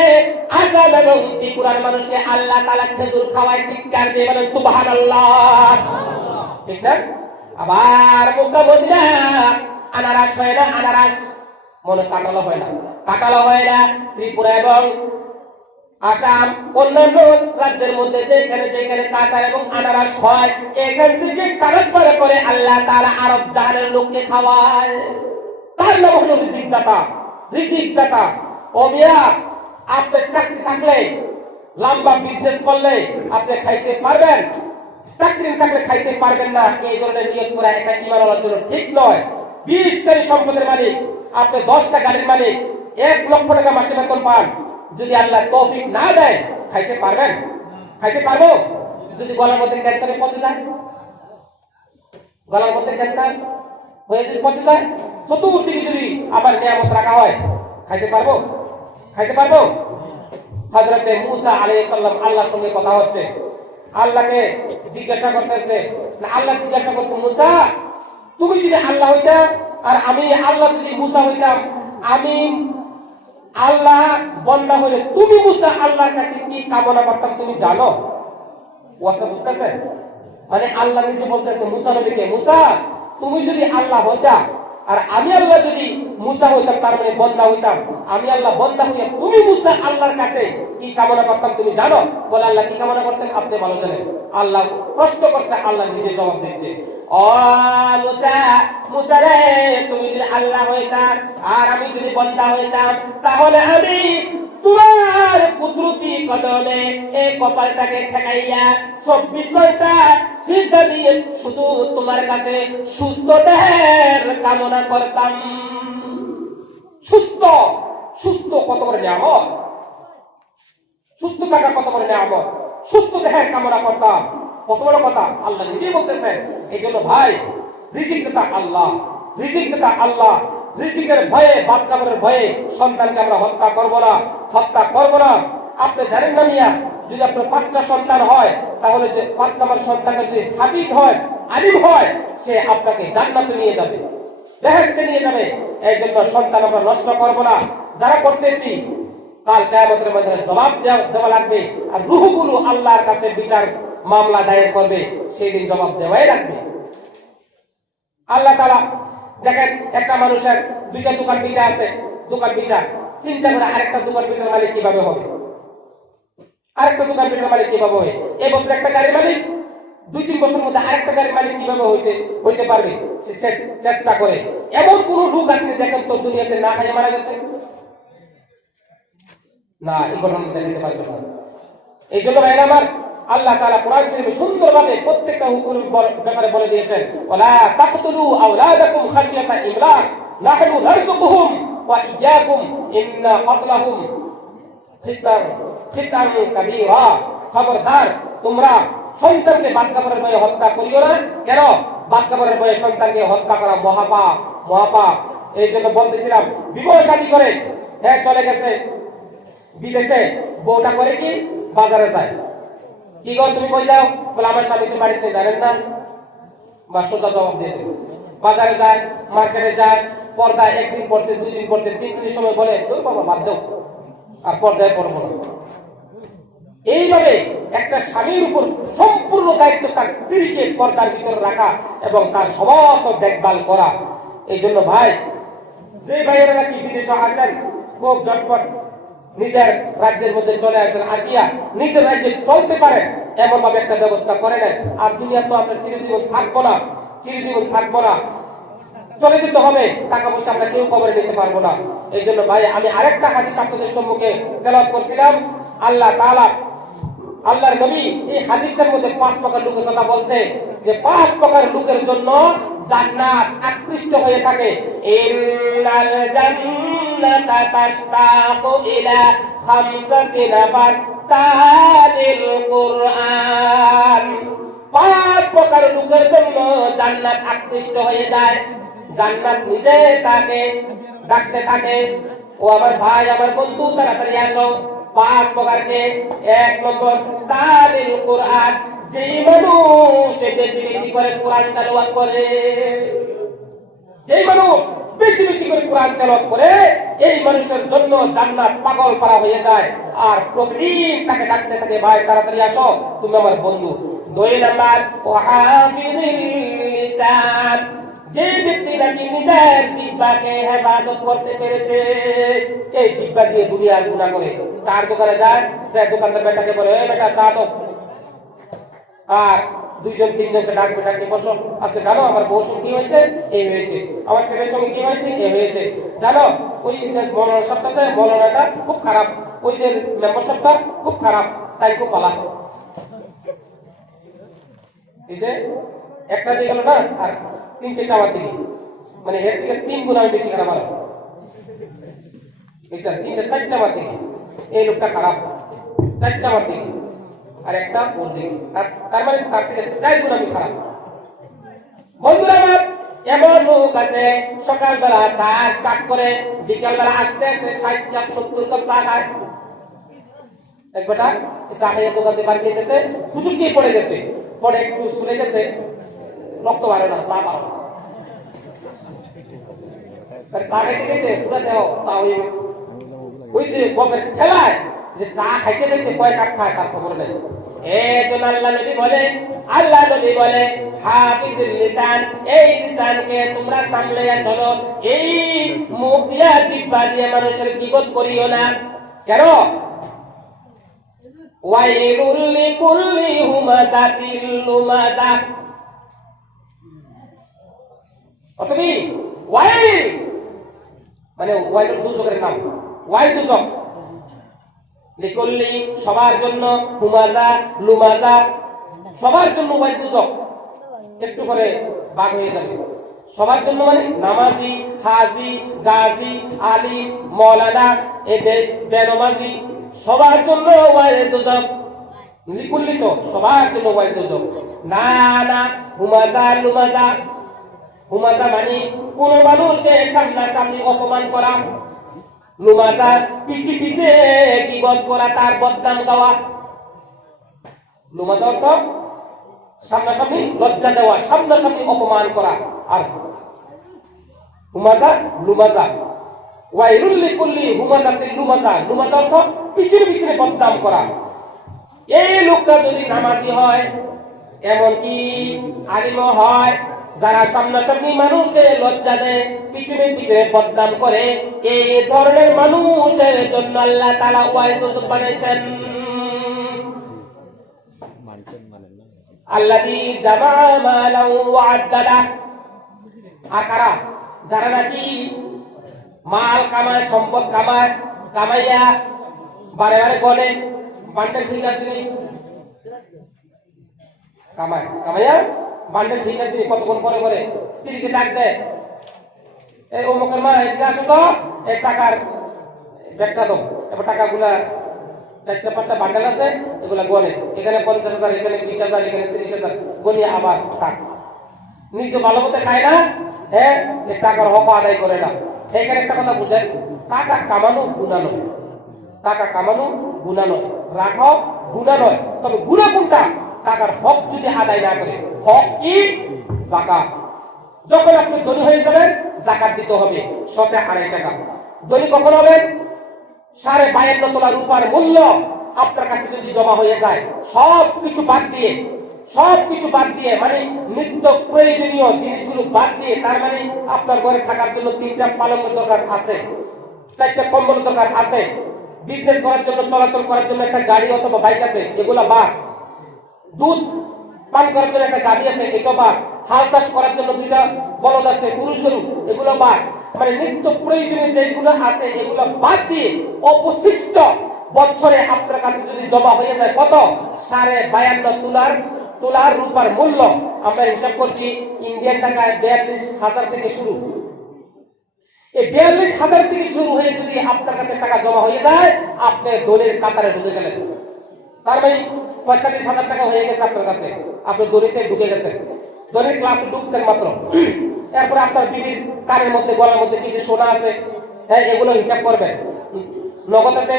আসাম এবং ত্রিপুরার মানুষকে আল্লাহ তাআলা খেজুর খাওয়ায়। চিৎকার দিয়ে বলেন সুবহানাল্লাহ, ঠিক না? আবার মক্কা মদিনা আনারস হয় না, আনারস মনে কাঁঠালও হয় না, কাঁঠালও হয় না। ত্রিপুরা এবং আসাম অন্যান্য রাজ্যের মধ্যে যেখানে যেখানে কাঁঠাল এবং আনারস হয়, এখান থেকে ট্রান্সফার করে আল্লাহ তাআলা আরব জাহানের লোককে খাওয়ায়। তার নাম হলো রিজিক দাতা, রিজিক দাতা। ও মিয়া, আপনি চাকরি থাকলে, লম্বা বিজনেস করলে আপনি খাইতে পারবেন, চাকরি থাকলে খাইতে পারবেন না, এই ধরনের নিয়ত করা এটা ঈমানওয়ালার জন্য ঠিক নয়। 20 সম্পদের মালিক, আপনি 10টা গাড়ির মালিক, 1 লক্ষ টাকা মাসে বেতন পান, যদি আল্লাহ তৌফিক না দেয় খাইতে পারবেন? খাইতে পারবো? যদি গলার মধ্যে ক্যান্সারে পচে যায়, গলার মধ্যে ক্যান্সার হয়ে যদি পচে যায়, চতুর্দিকে যদি আবার নিয়ামত রাখা হয়, খাইতে পারবো? খাইতে পারবো? হযরতে মূসা আলাইহিস সালাম আল্লাহর সঙ্গে কথা হচ্ছে, আল্লাহকে জিজ্ঞাসা করতেছে, আল্লাহ জিজ্ঞাসা করছে, মূসা তুমি যদি আল্লাহ হইতা আর আমি আল্লাহ যদি মূসা হইতাম, আমি আল্লাহ বন্দা হইলে তুমি মূসা আল্লাহর কাছে কি কামনা করতাম তুমি জানো? ওয়াসা বুঝতেছে? মানে আল্লাহ নিজে বলতেছে মূসা নবীকে, মূসা তুমি যদি আল্লাহ হইতা আর আমি আল্লাহ যদি মূসা হইতাম, তার মানে বন্দা হইতাম, আমি আল্লাহ বন্দা হইয়া তুমি মূসা আল্লাহর কাছে কি কামনা করতাম তুমি জানো? বলে আল্লাহ কি কামনা করতেন আপনি ভালো জানেন। আল্লাহ প্রশ্ন করছে, আল্লাহ নিজে জবাব দিচ্ছে, ও মূসা, মূসা রে তুমি যদি আল্লাহ হইতাম আর আমি যদি বন্দা হইতাম, তাহলে আমি তোমার কুদরতি কদমে এই কপালটাকে ঠেকাইয়া 24 ঘন্টা সিজদা দিয়ে শুধু তোমার কাছে সুস্থ দেহের কামনা করতাম। সুস্থ, সুস্থ কত বড় নিয়ামত, সুস্থ থাকা কত বড় নিয়ামত, সুস্থ দেহের কামনা করতাম, কত বড় কথা আল্লাহ নিজেই বলতেছেন। এই জন্য ভাই, রিজিক দাতা আল্লাহ, রিজিক দাতা আল্লাহ। রিজিকের ভয়ে, বাদ কাপড়ের ভয়ে সন্তানকে আমরা হত্যা করবো না, হত্যা করবো না। আপনি জানেন না মিয়া, যদি আপনার 5টা সন্তান হয়, তাহলে যে 5 নম্বর সন্তানটা যদি হাফিজ হয়, আলিম হয়, সে আপনাকে জান্নাতে নিয়ে যাবে, বেহেশতে নিয়ে যাবে। এই জন্য সন্তান আমরা নষ্ট করবো না। যারা করতেছি কাল কিয়ামতের ময়দানে জবাব দেওয়া লাগবে, আর রূহগুলো আল্লাহর কাছে বিচার মামলা দায়ের করবে, সেই দিন জবাব দেওয়াই লাগবে। আল্লাহ তাআলা দেখেন, একটা মানুষের 2টা দোকান বিটা আছে, দোকান বিটা, চিন্তা করে আরেকটা দোকান বিটার মালিক কিভাবে হবে? আরেকটা দোকান বিটার মালিক কিভাবে হবে? এই বছর একটা গাড়ির মালিক, 2-3 বছরের মধ্যে আরেকটা গাড়ির মালিক কিভাবে হইতে পারবে? সে চেষ্টা করে। এমন কোন লোক আছে দেখেন তো দুনিয়াতে না খাইয়ে মারা গেছে? না, এই ঘটনা দেখতে পারবে না। এই জন্য ভাইরা আমার, আল্লাহ তাআলা কোরআন শরীফে সুন্দরভাবে প্রত্যেকটা হুকুমের ব্যাপারে বলে দিয়েছেন, ওয়ালা তাকতুলু আওলাদাকুম খাশিয়াতা ইমলাক নাহনু নারযুকুহুম ওয়া ইয়াকুম ইন্না ক্বাতলাহুম খিতান কাবীরা। খবরদার তোমরা সন্তানকে বাচ্চাপরের ভয়ে হত্যা করিও না। কেন? বাচ্চাপরের ভয়ে সন্তানকে হত্যা করা মহাপাপ, মহাপাপ। এই জন্য বলতেছিলাম, বিবাহ শাদী করে হ্যাঁ চলে গেছে বিদেশে, বউটা করে কি বাজারে যায়। কি গো তুমি কই যাও? বলে আমার স্বামী তো বাড়িতে জানেন না, বা সোজা জবাব দিয়ে দেবে। বাজারে যায়, মার্কেটে যায়, পর্দায় একদিন পড়ছে, 2 দিন পড়ছে, 3 দিনের সময় বলে তোর বাবা বাদ দাও, আর পর্দায় পড়বো না। এইভাবে একটা স্বামীর উপর সম্পূর্ণ দায়িত্ব তার স্ত্রীকে পর্দার ভিতরে রাখা এবং তার সমস্ত দেখভাল করা। এই জন্য ভাই, যে ভাইয়েরা নাকি বিদেশে আছেন, খুব ঝটপট নিজের রাজ্যের মধ্যে চলে আসেন, আসিয়া নিজের রাজ্যে চলতে পারেন এমন ভাবে একটা ব্যবস্থা করে নেন। আর দুনিয়া তো আমরা চিরজীবন থাকবো না, চিরজীবন থাকবো না, চলে যেতে হবে। টাকা পয়সা আমরা কেউ কবরে নিতে পারবো না। এই জন্য ভাই, আমি আরেকটা হাদিস আপনাদের সম্মুখে তেলাওয়াত করছিলাম। আল্লাহ তাআলা, আল্লাহর নবী এই হাদিসের মধ্যে 5 প্রকার লোকের কথা বলছে, যে 5 প্রকার লোকের জন্য জান্নাত আকৃষ্ট হয়ে থাকে। ইন্নাল জান্নাতা তাশতাকু ইলা খামসাতি নাফার তালিল কুরআন। 5 প্রকার লোকের জন্য জান্নাত আকৃষ্ট হয়ে যায়। জান্নাত নিজে তাকে ডাকতে থাকে, ও আমার ভাই, আমার বন্ধু, তাড়াতাড়ি আসো। 5 প্রকারকে। 1 নম্বর তালিল কুরআন, যে মানুষ বেশি বেশি করে কোরআন তেলাওয়াত করে, যে মানুষ বেশি বেশি করে কোরআন তেলাওয়াত করে, এই মানুষের জন্য জান্নাত পাগল পারা হয়ে যায়। আর প্রতিদিন তাকে ডাকতে থাকে, ভাই তাড়াতাড়ি আসো, তুমি আমার বন্ধু। 2 নাম্বার ওয়াহাফিযিল লিসান, যে ব্যক্তি নাকি নিজের জিহ্বাকে হেফাজত করতে পেরেছে, এই জিহ্বা দিয়ে দুনিয়ার গুনাহ করে। চার দোকানে যায়, যে দোকানদার বেটাকে বলে, এই বেটা চা দাও, আর 2জন 3জনকে ডাকবে, ডাকে বসো, আচ্ছা জানো আমার বউর সঙ্গে কি হয়েছে? এই হয়েছে। আমার ছেলের সঙ্গে কি হয়েছে? এই হয়েছে। জানো ওই যে মৌলানা সাহেবটা আছে, মৌলানাটা খুব খারাপ, ওই যে মেম্বার সাহেবটা খুব খারাপ, তাই খুব পালা। এই যে একটা দিয়ে গেল না, আর 3-4টা আমার দিকে, মানে এর থেকে 3 গুণ আমি বেশি খারাপ আলাম। 3-4টা আমার দিকে, এই লোকটা খারাপ, 4টা আমার দিকে, আর একটা ওর দিকে, আর তার মানে তার থেকে 4 গুণ আমি খারাপ। বন্ধুরা আমার, এমন লোক আছে সকালবেলা চা স্টার্ট করে, বিকালবেলা আসতে আসতে 60 কাপ 70 কাপ চা খায়। এক বেটা চা খাইয়ে দোকান দিয়ে বাড়ি যেতেছে, হুজুর কি পড়ে গেছে, পরে একটু শুনে গেছে, রক্ত বাড়ে না, চা বাড়ে। চা খাইতে খাইতে পুরো দেহ চা হয়ে গেছে। ওই যে গমের খেলায় যে চা খাইতে খাইতে কয় কাপ খায় তার খবর নেই। আল্লাহ নবী বলে হাফিজুল লিসান, এই লিসানকে তোমরা সামলে চলো, এই মুখ দিয়া জিহ্বা দিয়ে মানুষের গীবত করিও না। কেন? ওয়াইলুল লিকুল্লি হুমাযাতিল লুমাযা। অতঃপর ওয়াইল মানে ওয়াইলুল দুজকের নাম, ওয়াইল দুজক, লিকুল্লি সবার জন্য, হুমাযা লুমাযা সবার জন্য, ওয়াইল দুজক একটু করে ভাগ হয়ে যাবে। সবার জন্য মানে নামাজি, হাজি, গাজী, আলিম, মাওলানা, এতে বেনমাজি, সবার জন্য ওয়াইল দুজক। লিকুল্লি তো সবার জন্য ওয়াইল দুজক না, না হুমাযা লুমাযা। হুমাযা মানে কোন মানুষকে সামনাসামনি অপমান করা, লুমাযা পিছে পিছে গীবত করা, তার বদনাম গাওয়া। লুমাযা অর্থ সামনাসামনি লজ্জা দেওয়া, সামনাসামনি অপমান করা। আর হুমাযা লুমাযা, ওয়াইলুল লিকুল্লি হুমাযাতিল লুমাযা, লুমাযা অর্থ পিছনে পিছনে বদনাম করা। এই লোকটা যদি নামাজি হয়, এমনকি আলিমও হয়, যারা সামনাসামনি মানুষকে লজ্জা দেয়, পিছনে পিছনে বদনাম করে, এই ধরনের মানুষের জন্য আল্লাহ তাআলা ওয়াইল দুজক বানাইছেন। আল্লাযী জামা মালান ওয়া আদ্দালা, আকারা যারা নাকি মাল কামায়, সম্পদ কামায়, কামাইয়া বারে বারে বলে বান্ডেল ঠিক আছে নি, কামায় কামাইয়া বান্ডেল ঠিক আছে নি, কতক্ষণ পরে পরে স্ত্রীকে ডাক দেয়, এই অমুকের মা এদিকে আসো তো, এই টাকার ব্যাগটা দাও, এবার টাকাগুলা 4-5টা বান্ডেল আছে, এগুলা গনে, এখানে 50,000, এখানে 20,000, এখানে 30,000, গনিয়ে আবার টাকা নিজে ভালো মতো খায় না, হ্যাঁ, এই টাকার হক আদায় করে না। এখানে একটা কথা বুঝেন, টাকা কামানো গুনাহ নয়, টাকা কামানো গুনাহ নয়, রাখাও গুনাহ নয়, তবে গুনাহ কোনটা? টাকার হক যদি আদায় না করে। হক কি? যাকাত। যখন আপনি ধনী হয়ে যাবেন যাকাত দিতে হবে 2.5 টাকা। ধনী কখন হবেন? 52.5 তোলা রূপার মূল্য আপনার কাছে যদি জমা হয়ে যায়, সবকিছু বাদ দিয়ে মানে নিত্য প্রয়োজনীয় জিনিসগুলো বাদ দিয়ে, তার মানে আপনার ঘরে থাকার জন্য 3টা পালঙ্কের দরকার আছে, 4টা কম্বল দরকার আছে, বিজনেস করার জন্য, চলাচল করার জন্য একটা গাড়ি অথবা বাইক আছে, এগুলা বাদ, দুধ পান করার জন্য একটা গাড়ি আছে, এটা বাদ, হাল চাষ করার জন্য 2টা বলদ আছে, পুরুষ গরু, এগুলো বাদ, মানে নিত্য প্রয়োজনীয় যেগুলো আছে এগুলো বাদ দিয়ে অবশিষ্ট বছরে আপনার কাছে যদি জমা হয়ে যায় কত? 52.5 তোলার রূপার মূল্য। আমরা হিসাব করছি ইন্ডিয়ান টাকায় 42,000 থেকে শুরু। এই 42,000 থেকে শুরু হয়ে যদি আপনার কাছে টাকা জমা হয়ে যায়, আপনি দলের কাতারে ঢুকে গেলেন। তার মানে 45,000 টাকা হয়ে গেছে আপনার কাছে, আপনি দলিতে ঢুকে গেছেন, দলের ক্লাসে ঢুকছেন মাত্র। এরপরে আপনার বিবির কানের মধ্যে, গলার মধ্যে কিছু সোনা আছে, হ্যাঁ, এগুলো হিসাব করবেন। নগদ আছে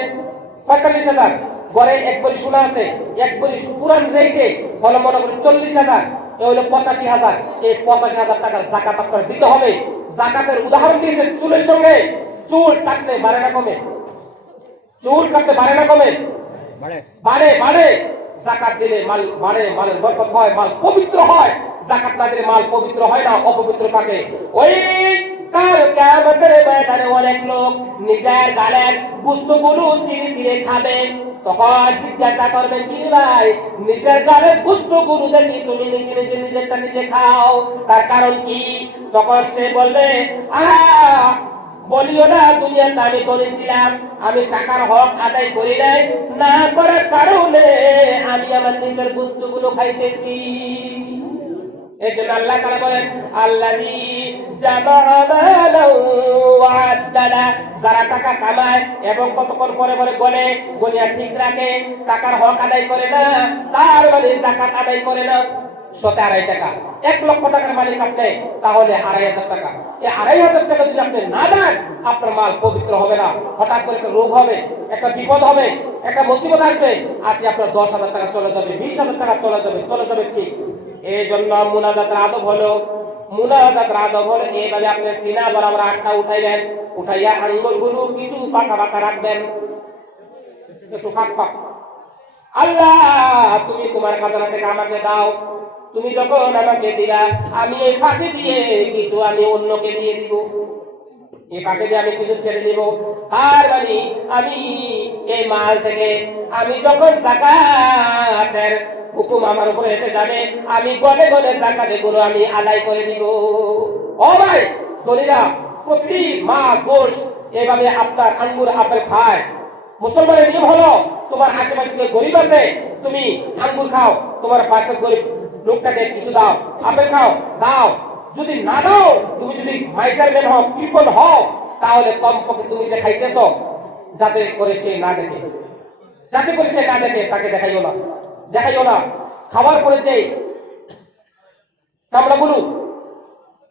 45,000, ঘরে 1 ভরি সোনা আছে, 1 ভরি পুরান রেটে হলো মনে করেন 40,000, এ হলো 85,000। এই 85,000 টাকার যাকাত আপনার দিতে হবে। যাকাতের উদাহরণ দিয়েছে চুলের সঙ্গে। চুল কাটলে বাড়ে না কমে? চুল কাটলে বাড়ে না কমে? বাড়ে। যাকাত দিলে মাল বাড়ে, মালের বরকত হয়, মাল পবিত্র হয়। যাকাত না দিলে মাল পবিত্র হয় না, অপবিত্র থাকে। ওই কাল কিয়ামতের ময়দানে অনেক লোক নিজের গালের গোশতগুলো ছিঁড়ে খাবে। তখন জিজ্ঞাসা করবে, কি ভাই, নিজের গালের গোশতগুলো দেখি তুমি নিজেরটা নিজে খাও, তার কারণ কি? তখন সে বলবে, বলিও না, দুনিয়াতে আমি করেছিলাম, আমি টাকার হক আদায় করি নাই, না করার কারণে আমি আমার নিজের বস্তুগুলো খাইতেছি। এই জন্য আল্লাহ তাআলা বলেন, আল্লাযী জামা মালাও ওয়া আদ্দালা, যারা টাকা কামায় এবং কতক্ষণ পরে পরে গনিয়া ঠিক রাখে, টাকার হক আদায় করে না, তার মানে যাকাত আদায় করে না। 2.5 টাকা, 1 লক্ষ টাকার মালিক আপনি, তাহলে 2,500 টাকা। এই 2,500 টাকা যদি আপনি না দেন, আপনার মাল পবিত্র হবে না। হঠাৎ করে একটা রোগ হবে, একটা বিপদ হবে, একটা মুসিবত আসবে, আজকে আপনার 10,000 টাকা চলে যাবে, 20,000 টাকা চলে যাবে ঠিক। এই জন্য মুনাজাতের আদব হলো এইভাবে আপনি সিনা বরাবর আটটা উঠাইলেন, উঠাইয়া আঙ্গুলগুলো কিছু ফাঁকা রাখবেন, একটু ফাঁক। আল্লাহ, তুমি তোমার খাজানা থেকে আমাকে দাও, তুমি যখন আমাকে দিলা, আমি এই ফাঁকে দিয়ে কিছু আমি অন্যকে দিয়ে দিব, এই ফাঁকে দিয়ে আমি কিছু ছেড়ে দিব। আর মানে আমি এই মাল থেকে আমি যখন যাকাতের হুকুম আমার উপরে এসে যাবে, আমি গনে যাকাত এগুলো আমি আদায় করে দিব। ও ভাই ধনীরা, প্রতি মাস গোশ এইভাবে আপনার আঙ্গুর আপেল খায়। মুসলমানের নিয়ম হলো, তোমার আশেপাশে যে গরিব আছে, তুমি আঙ্গুর খাও, তোমার পাশের গরিব লোকটাকে কিছু দাও, আপেল খাও, দাও। যদি না দাও, তুমি যদি মাইজারম্যান হও, কৃপণ হও, তাহলে কমপক্ষে তুমি যে খাইতেছ, যাতে করে সে না দেখে, তাকে দেখাইও না। খাবার পরে যে চামড়াগুলো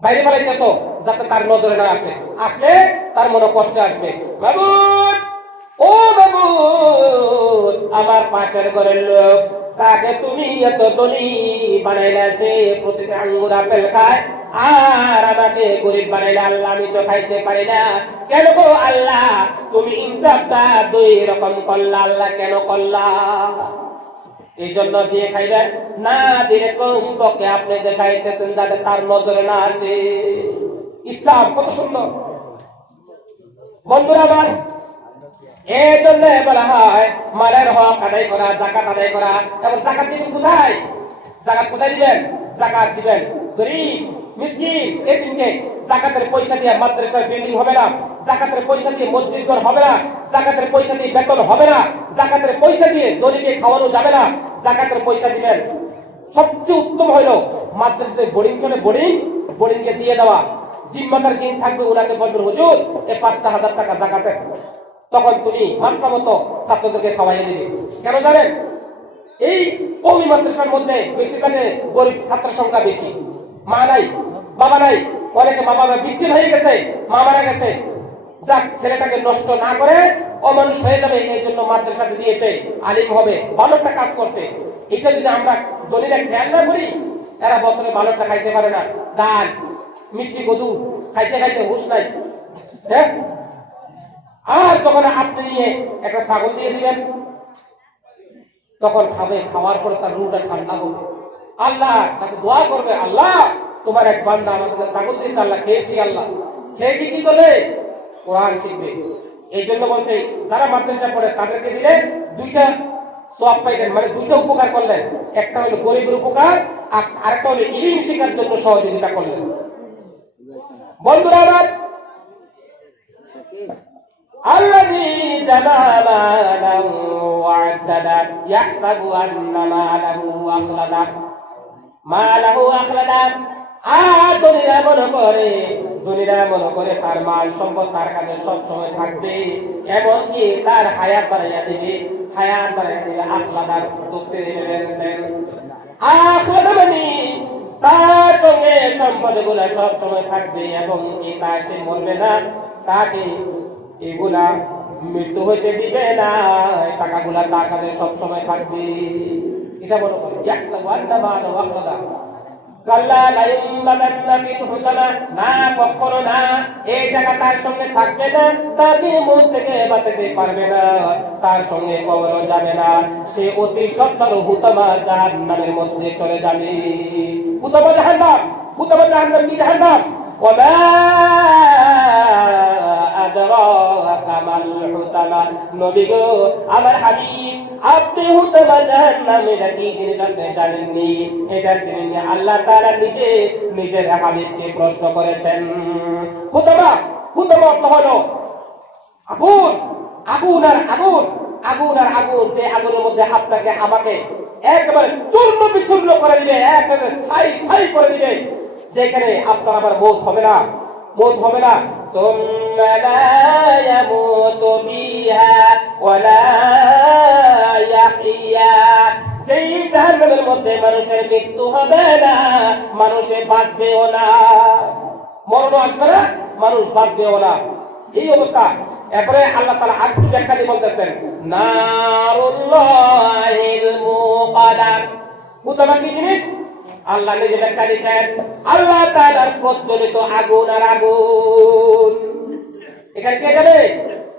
বাইরে ফেলাইতেছ, যাতে তার নজরে না আসে, আসলে তার মনে কষ্ট আসবে। মাবুদ, ও মাবুদ, আমার পাশের ঘরের লোক, তাকে তুমি এত ধনী বানাইলা, সে প্রতিদিন আঙ্গুর আপেল খায়, আর আমাকে গরিব বানাইলা। আল্লাহ, আমি তো খাইতে পারি না, কেন গো আল্লাহ? তুমি ইনসাফটা 2 রকম করলা, আল্লাহ কেন করলা? এই জন্য দিয়ে খাইবেন, না দিলে কমপক্ষে আপনি যে খাইতেছেন যাতে তার নজরে না আসে। ইসলাম কত সুন্দর বন্ধুরা আমার। এই জন্য বলা হয় মালের হক আদায় করা, যাকাত আদায় করা। এবং যাকাত দিবেন কোথায়? যাকাত দিবেন গরিব, মিসকিন, এতিমকে। যাকাতের পয়সা দিয়ে মাদ্রাসার বিল্ডিং হবে না, যাকাতের পয়সা দিয়ে মসজিদ ঘর হবে না, যাকাতের পয়সা দিয়ে বেতন হবে না, যাকাতের পয়সা দিয়ে গরিবকে খাওয়ানো যাবে না। যাকাতের পয়সা দিবেন, সবচেয়ে উত্তম হইল মাদ্রাসায় বোর্ডিং চলে, বোর্ডিংকে দিয়ে দেওয়া। জিম্মাদার যিনি থাকবে ওনাকে বলবেন হুজুর এই 5,000 টাকা যাকাতে, তখন তুমি মাত্রা মতো ছাত্রদেরকে খাওয়াইয়ে দিবে। কেন জানেন? এই কওমি মাদ্রাসার মধ্যে বেশিরভাগে গরিব ছাত্র সংখ্যা বেশি, মা নাই বাবা নাই, অনেকে মা বাবা বিচ্ছিন্ন হয়ে গেছে, মা মারা গেছে। যাক, ছেলেটাকে নষ্ট না করে অমানুষ হয়ে যাবে এই জন্য মাদ্রাসাতে দিয়েছে, আলিম হবে, ভালো একটা কাজ করছে। এটা যদি আমরা দলিলে খেয়াল না করি, এরা বছরে ভালোটা খাইতে পারে না, ডাল মিষ্টি কদু খাইতে খাইতে হুঁশ নাই। হ্যাঁ, আর যখন আপনি নিয়ে একটা ছাগল দিয়ে দিবেন তখন খাবে, খাওয়ার পরে তার রুটা ঠান্ডা হবে, আল্লাহ কাছে দোয়া করবে, আল্লাহ তোমার এক বান্দা আমাদের ছাগল দিয়েছে, আল্লাহ খেয়েছি, আল্লাহ খেয়ে কি করবে? কোরআন শিখবে। এই জন্য বলছে যারা মাদ্রাসা পড়ে তাদেরকে দিলে দুইটা সওয়াব পাইলেন, মানে দুইটা উপকার করলেন, একটা হলো গরিবের উপকার, আর আরেকটা হলো ইলম শেখার জন্য সহযোগিতা করলেন। বন্ধুরা আমার, الذي جمع مالا وعدده يحسب أن ماله أخلده দুনিয়া মনে করে তার মাল সম্পদ তার কাছে সব সময় থাকবে, এমনকি তার হায়াত বাড়াইয়া দিবে। আখলাদার আখলাদা মানে তার সঙ্গে সম্পদ গুলা সব সময় থাকবে এবং তার সে মরবে না, তাকে এগুলা মৃত্যু হইতে দিবে না, টাকাগুলা তার কাছে সব সময় থাকবে। এটা মনে করে না, কখনো না, এই টাকা তার সঙ্গে থাকবে না, তাকে মুখ থেকে বাঁচাতে পারবে না, তার সঙ্গে কবরও যাবে না, সে অতি সত্তর হুতামা জাহান্নামের মধ্যে চলে যাবে। হুতামা জাহান্নাম, হুতামা জাহান্নাম কি জাহান্নাম? ওয়া আদরাকা মাল হুতামা, নবী গো আমার হাবিব আপনি হুতামা জাহান্নাম এটা কি জিনিস আপনি জানেননি? এটা জেনে আল্লাহ তাআলা নিজের হাবিবকে প্রশ্ন করেছেন। হুতামা অর্থ হলো আগুন, আগুন আর আগুন, আগুন আর আগুন, যে আগুনের মধ্যে আপনাকে আমাকে একেবারে চূর্ণ বিচূর্ণ করে দিবে, একেবারে ছাই ছাই করে দিবে, যেখানে আপনার আবার মৌত হবে না, মৌত হবে না। তুম্মা লা ইয়ামুতু ফিহা ওয়া লা ইয়াহইয়া, যেই জাহান্নামের মধ্যে মানুষের মৃত্যু হবে না, মানুষে বাঁচবেও না, মরণ আসবে না, মানুষ বাঁচবেও না, এই অবস্থা। এরপরে আল্লাহ তাআলা আরেকটু ব্যাখ্যা দিয়ে বলতেছেন, নারুল্লাহিল মুকাদা, হুতামা কি জিনিস? আল্লাহ নিজে ব্যাখ্যা দিয়েছেন, আল্লাহ তাআলার প্রজ্বলিত আগুন আর আগুন। এখানে কে যাবে?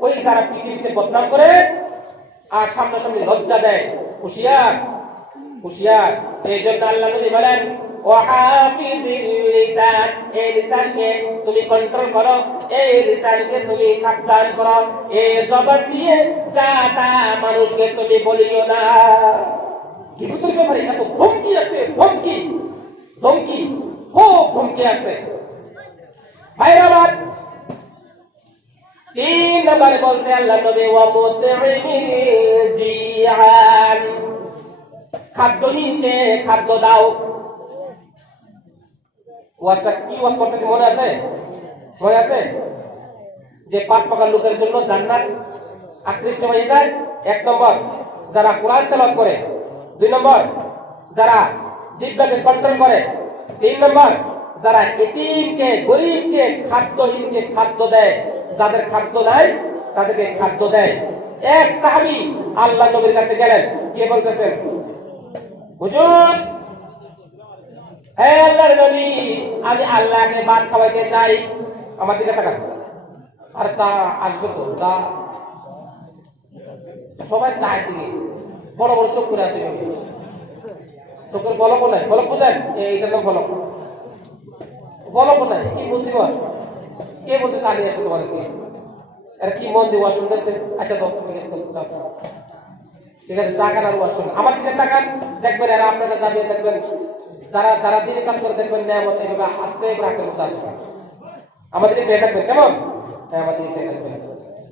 ওই যারা পৃথিবীতে বদনাম করে আর সামনাসামনি লজ্জা দেয়, হুঁশিয়ার, হুঁশিয়ার। এই জন্য আল্লাহ নবী বলেন, ওয়াহাফিজিল লিসান, এই লিসানকে তুমি কন্ট্রোল করো, এই লিসানকে তুমি সাবধান করো, এই জবান দিয়ে যা তা মানুষকে তুমি বলিও না। কি ভিতরে ব্যাপারে এত ধমকি আছে, ধমকি ধমকি, খুব ধমকি আছে। ভাইরা আমার, 3 নম্বরে বলছে আল্লাহ নবী, ওয়া মুতঈমিল জিআন, খাদ্যহীনকে খাদ্য দাও। ওয়াজটা কি ওয়াজ করতেছি মনে আছে? মনে আছে যে 5 প্রকার লোকের জন্য জান্নাত আকৃষ্ট হয়ে যায়? 1 নম্বর যারা কোরআন তেলাওয়াত করে, 2 নম্বর যারা জিহ্বাকে কন্ট্রোল করে, 3 নম্বর যারা এতিমকে গরীবকে খাদ্যহীনকে খাদ্য দেয়, যাদের খাদ্য নাই তাদেরকে খাদ্য দেয়। এক সাহাবী আল্লাহ নবীর কাছে গেলেন, গিয়ে বলতেছেন, হুজুর, হে আল্লাহর নবী, আমি আল্লাহকে ভাত খাওয়াইতে চাই। আমার দিকে তাকান, আর চা আসবে তো, চা সবাই চায় দিকে, বড় বড় চোখ করে আছে, চোখের বলকও নাই, বলক বুঝেন, এইটার নাম বলক, বলকও নাই, কি মুসিবত। কে বলছে চালিয়ে আসে তোমাদেরকে? এরা কি মন দিয়ে ওয়াজ শুনতেছে? আচ্ছা তো ঠিক আছে, তাকান আর ওয়াজ শুনুন। আমার দিকে তাকান, দেখবেন এরা আপনার কাছে যাবে, দেখবেন যারা যারা দিনে কাজ করে, দেখবেন নিয়ামত এভাবে আস্তে রাখতে মতো আসবে। আমাদেরকে চেয়ে থাকবেন, কেমন? হ্যাঁ, আমাদেরকে চেয়ে থাকবেন।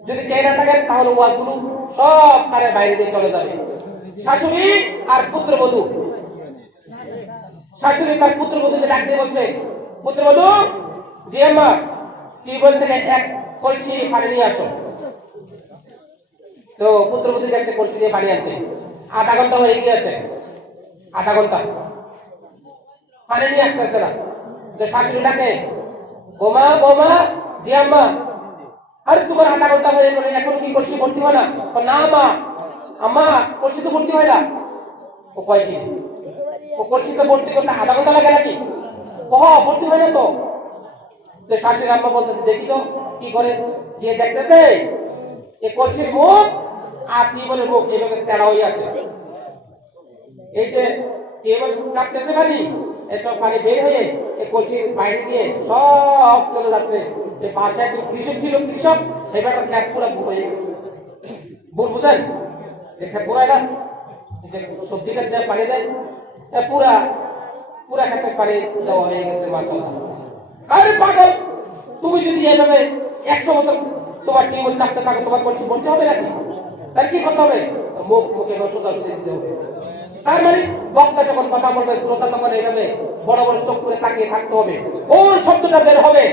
যদি চেয়ে না থাকেন তাহলে ওয়াজগুলো সব তারে বাইরে দিয়ে চলে যাবে। শাশুড়ি আর পুত্রবধূ, শাশুড়ি তার পুত্রবধূকে ডাক দিয়ে বলছে, পুত্রবধূ জি আম্মা টিউবওয়েল থেকে এক কলসি পানি নিয়ে আসো। তো পুত্রবধূ গেছে কলসি দিয়ে পানি আনতে, আধা ঘন্টা হয়ে গিয়েছে, আধা ঘন্টা পানি নিয়ে আসতেছে না। তো শাশুড়ি ডাকে, বোমা বোমা, জি আম্মা, আরে তোমার আধা ঘন্টা হয়ে গেল, এখন কি কলসি ভর্তি হয় না? না মা, আম্মা কলসি তো ভর্তি হয় না। ও কয় কি, ও কলসি তো ভর্তি করতে আধা ঘন্টা লাগে নাকি? ভর্তি হয় না তো। শাশুড়ি আম্মা বলতেছে, দেখি তো কি করে। গিয়ে দেখতেছে এই কলসির মুখ আর টিউবওয়েলের মুখ এইভাবে তেড়া হয়ে আছে। এই যে টিউবওয়েল চাপতেছে পানি, এসব পানি বের হয়ে এই কলসির বাইরে দিয়ে সব চলে যাচ্ছে। এই পাশে একজন কৃষক ছিল, কৃষক এবার খেত পুরো হয়ে গেছে। বুঝেন যে খেত পুরাই না, যে সবজিটা যে পানি দেয় পুরা পুরা খেতে পানি দেওয়া হয়ে গেছে। মাশাআল্লাহ। আরে পাগল, তুমি যদি এভাবে 100 বছর তোমার টিউবওয়েল চাপতে থাকো, তোমার কলসি ভর্তি হবে নাকি? তার কি করতে হবে? মুখে সোজা দিতে হবে। তার মানে বক্তা যখন কথা বলবে, শ্রোতা তখন এইভাবে বড় বড় চোখ করে তাকিয়ে থাকতে হবে। কোন শব্দটা বের হবে,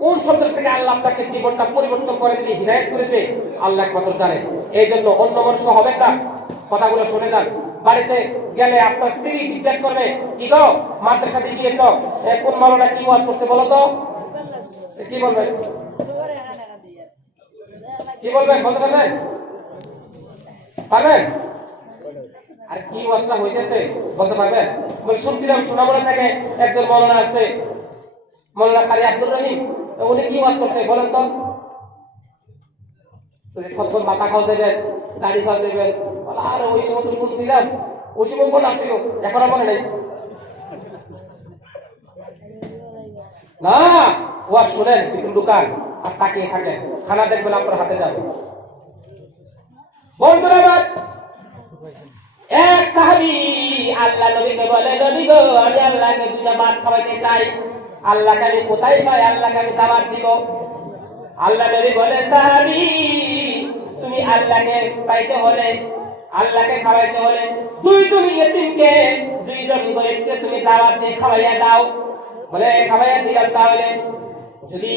কোন শব্দ থেকে আল্লাহ আপনাকে জীবনটা পরিবর্তন করে দিয়ে হিদায়াত করে দেবে, আল্লাহ একমাত্র জানে। এই জন্য অন্য মানুষ হবেন না, কথাগুলো শুনে যান। বাড়িতে গেলে আপনার স্ত্রী জিজ্ঞেস করবে, কি গো মাদ্রাসাতে গিয়েছ, কোন মাওলানা কি ওয়াজ করছে বলো তো? কি বলবেন? কি বলবেন? বলতে পারবেন? পারবেন? আর কি ওয়াজটা হইতেছে বলতে পারবেন? আমি শুনছিলাম সোনামুড়া থেকে একজন মাওলানা আছে, মাওলানা কারি আব্দুর রহিম, উনি কি ওয়াজ করছে বলেন তো? কতক্ষণ মাথা খাওয়া যাবেন, দাড়ি খাওয়া যাবেন। আর ওই সময় তো শুনছিলাম, ওই সময় মনে আসছিল, এখন আর মনে নেই। না, ওয়াজ শুনেন, ভিতরে ঢুকান আর তাকিয়ে থাকেন, খানা দেখবেন আপনার হাতে যাবে। বন্ধুরা আমার, এক সাহাবী আল্লাহ নবীকে বলে, নবী গো আমি আল্লাহকে দুইটা ভাত খাওয়াইতে চাই, আল্লাহকে আমি কোথায় পাই, আল্লাহকে আমি দাওয়াত দিব। আল্লাহ নবী বলে, সাহাবী তুমি আল্লাহকে পাইতে হলে, আল্লাহকে খাওয়াইতে হলে দুইজন ইয়েতিমকে, দুইজন গরিবকে তুমি দাওয়াত দিয়ে খাওয়াইয়া দাও। বলে খাওয়াইয়া দিলাম, তাহলে যদি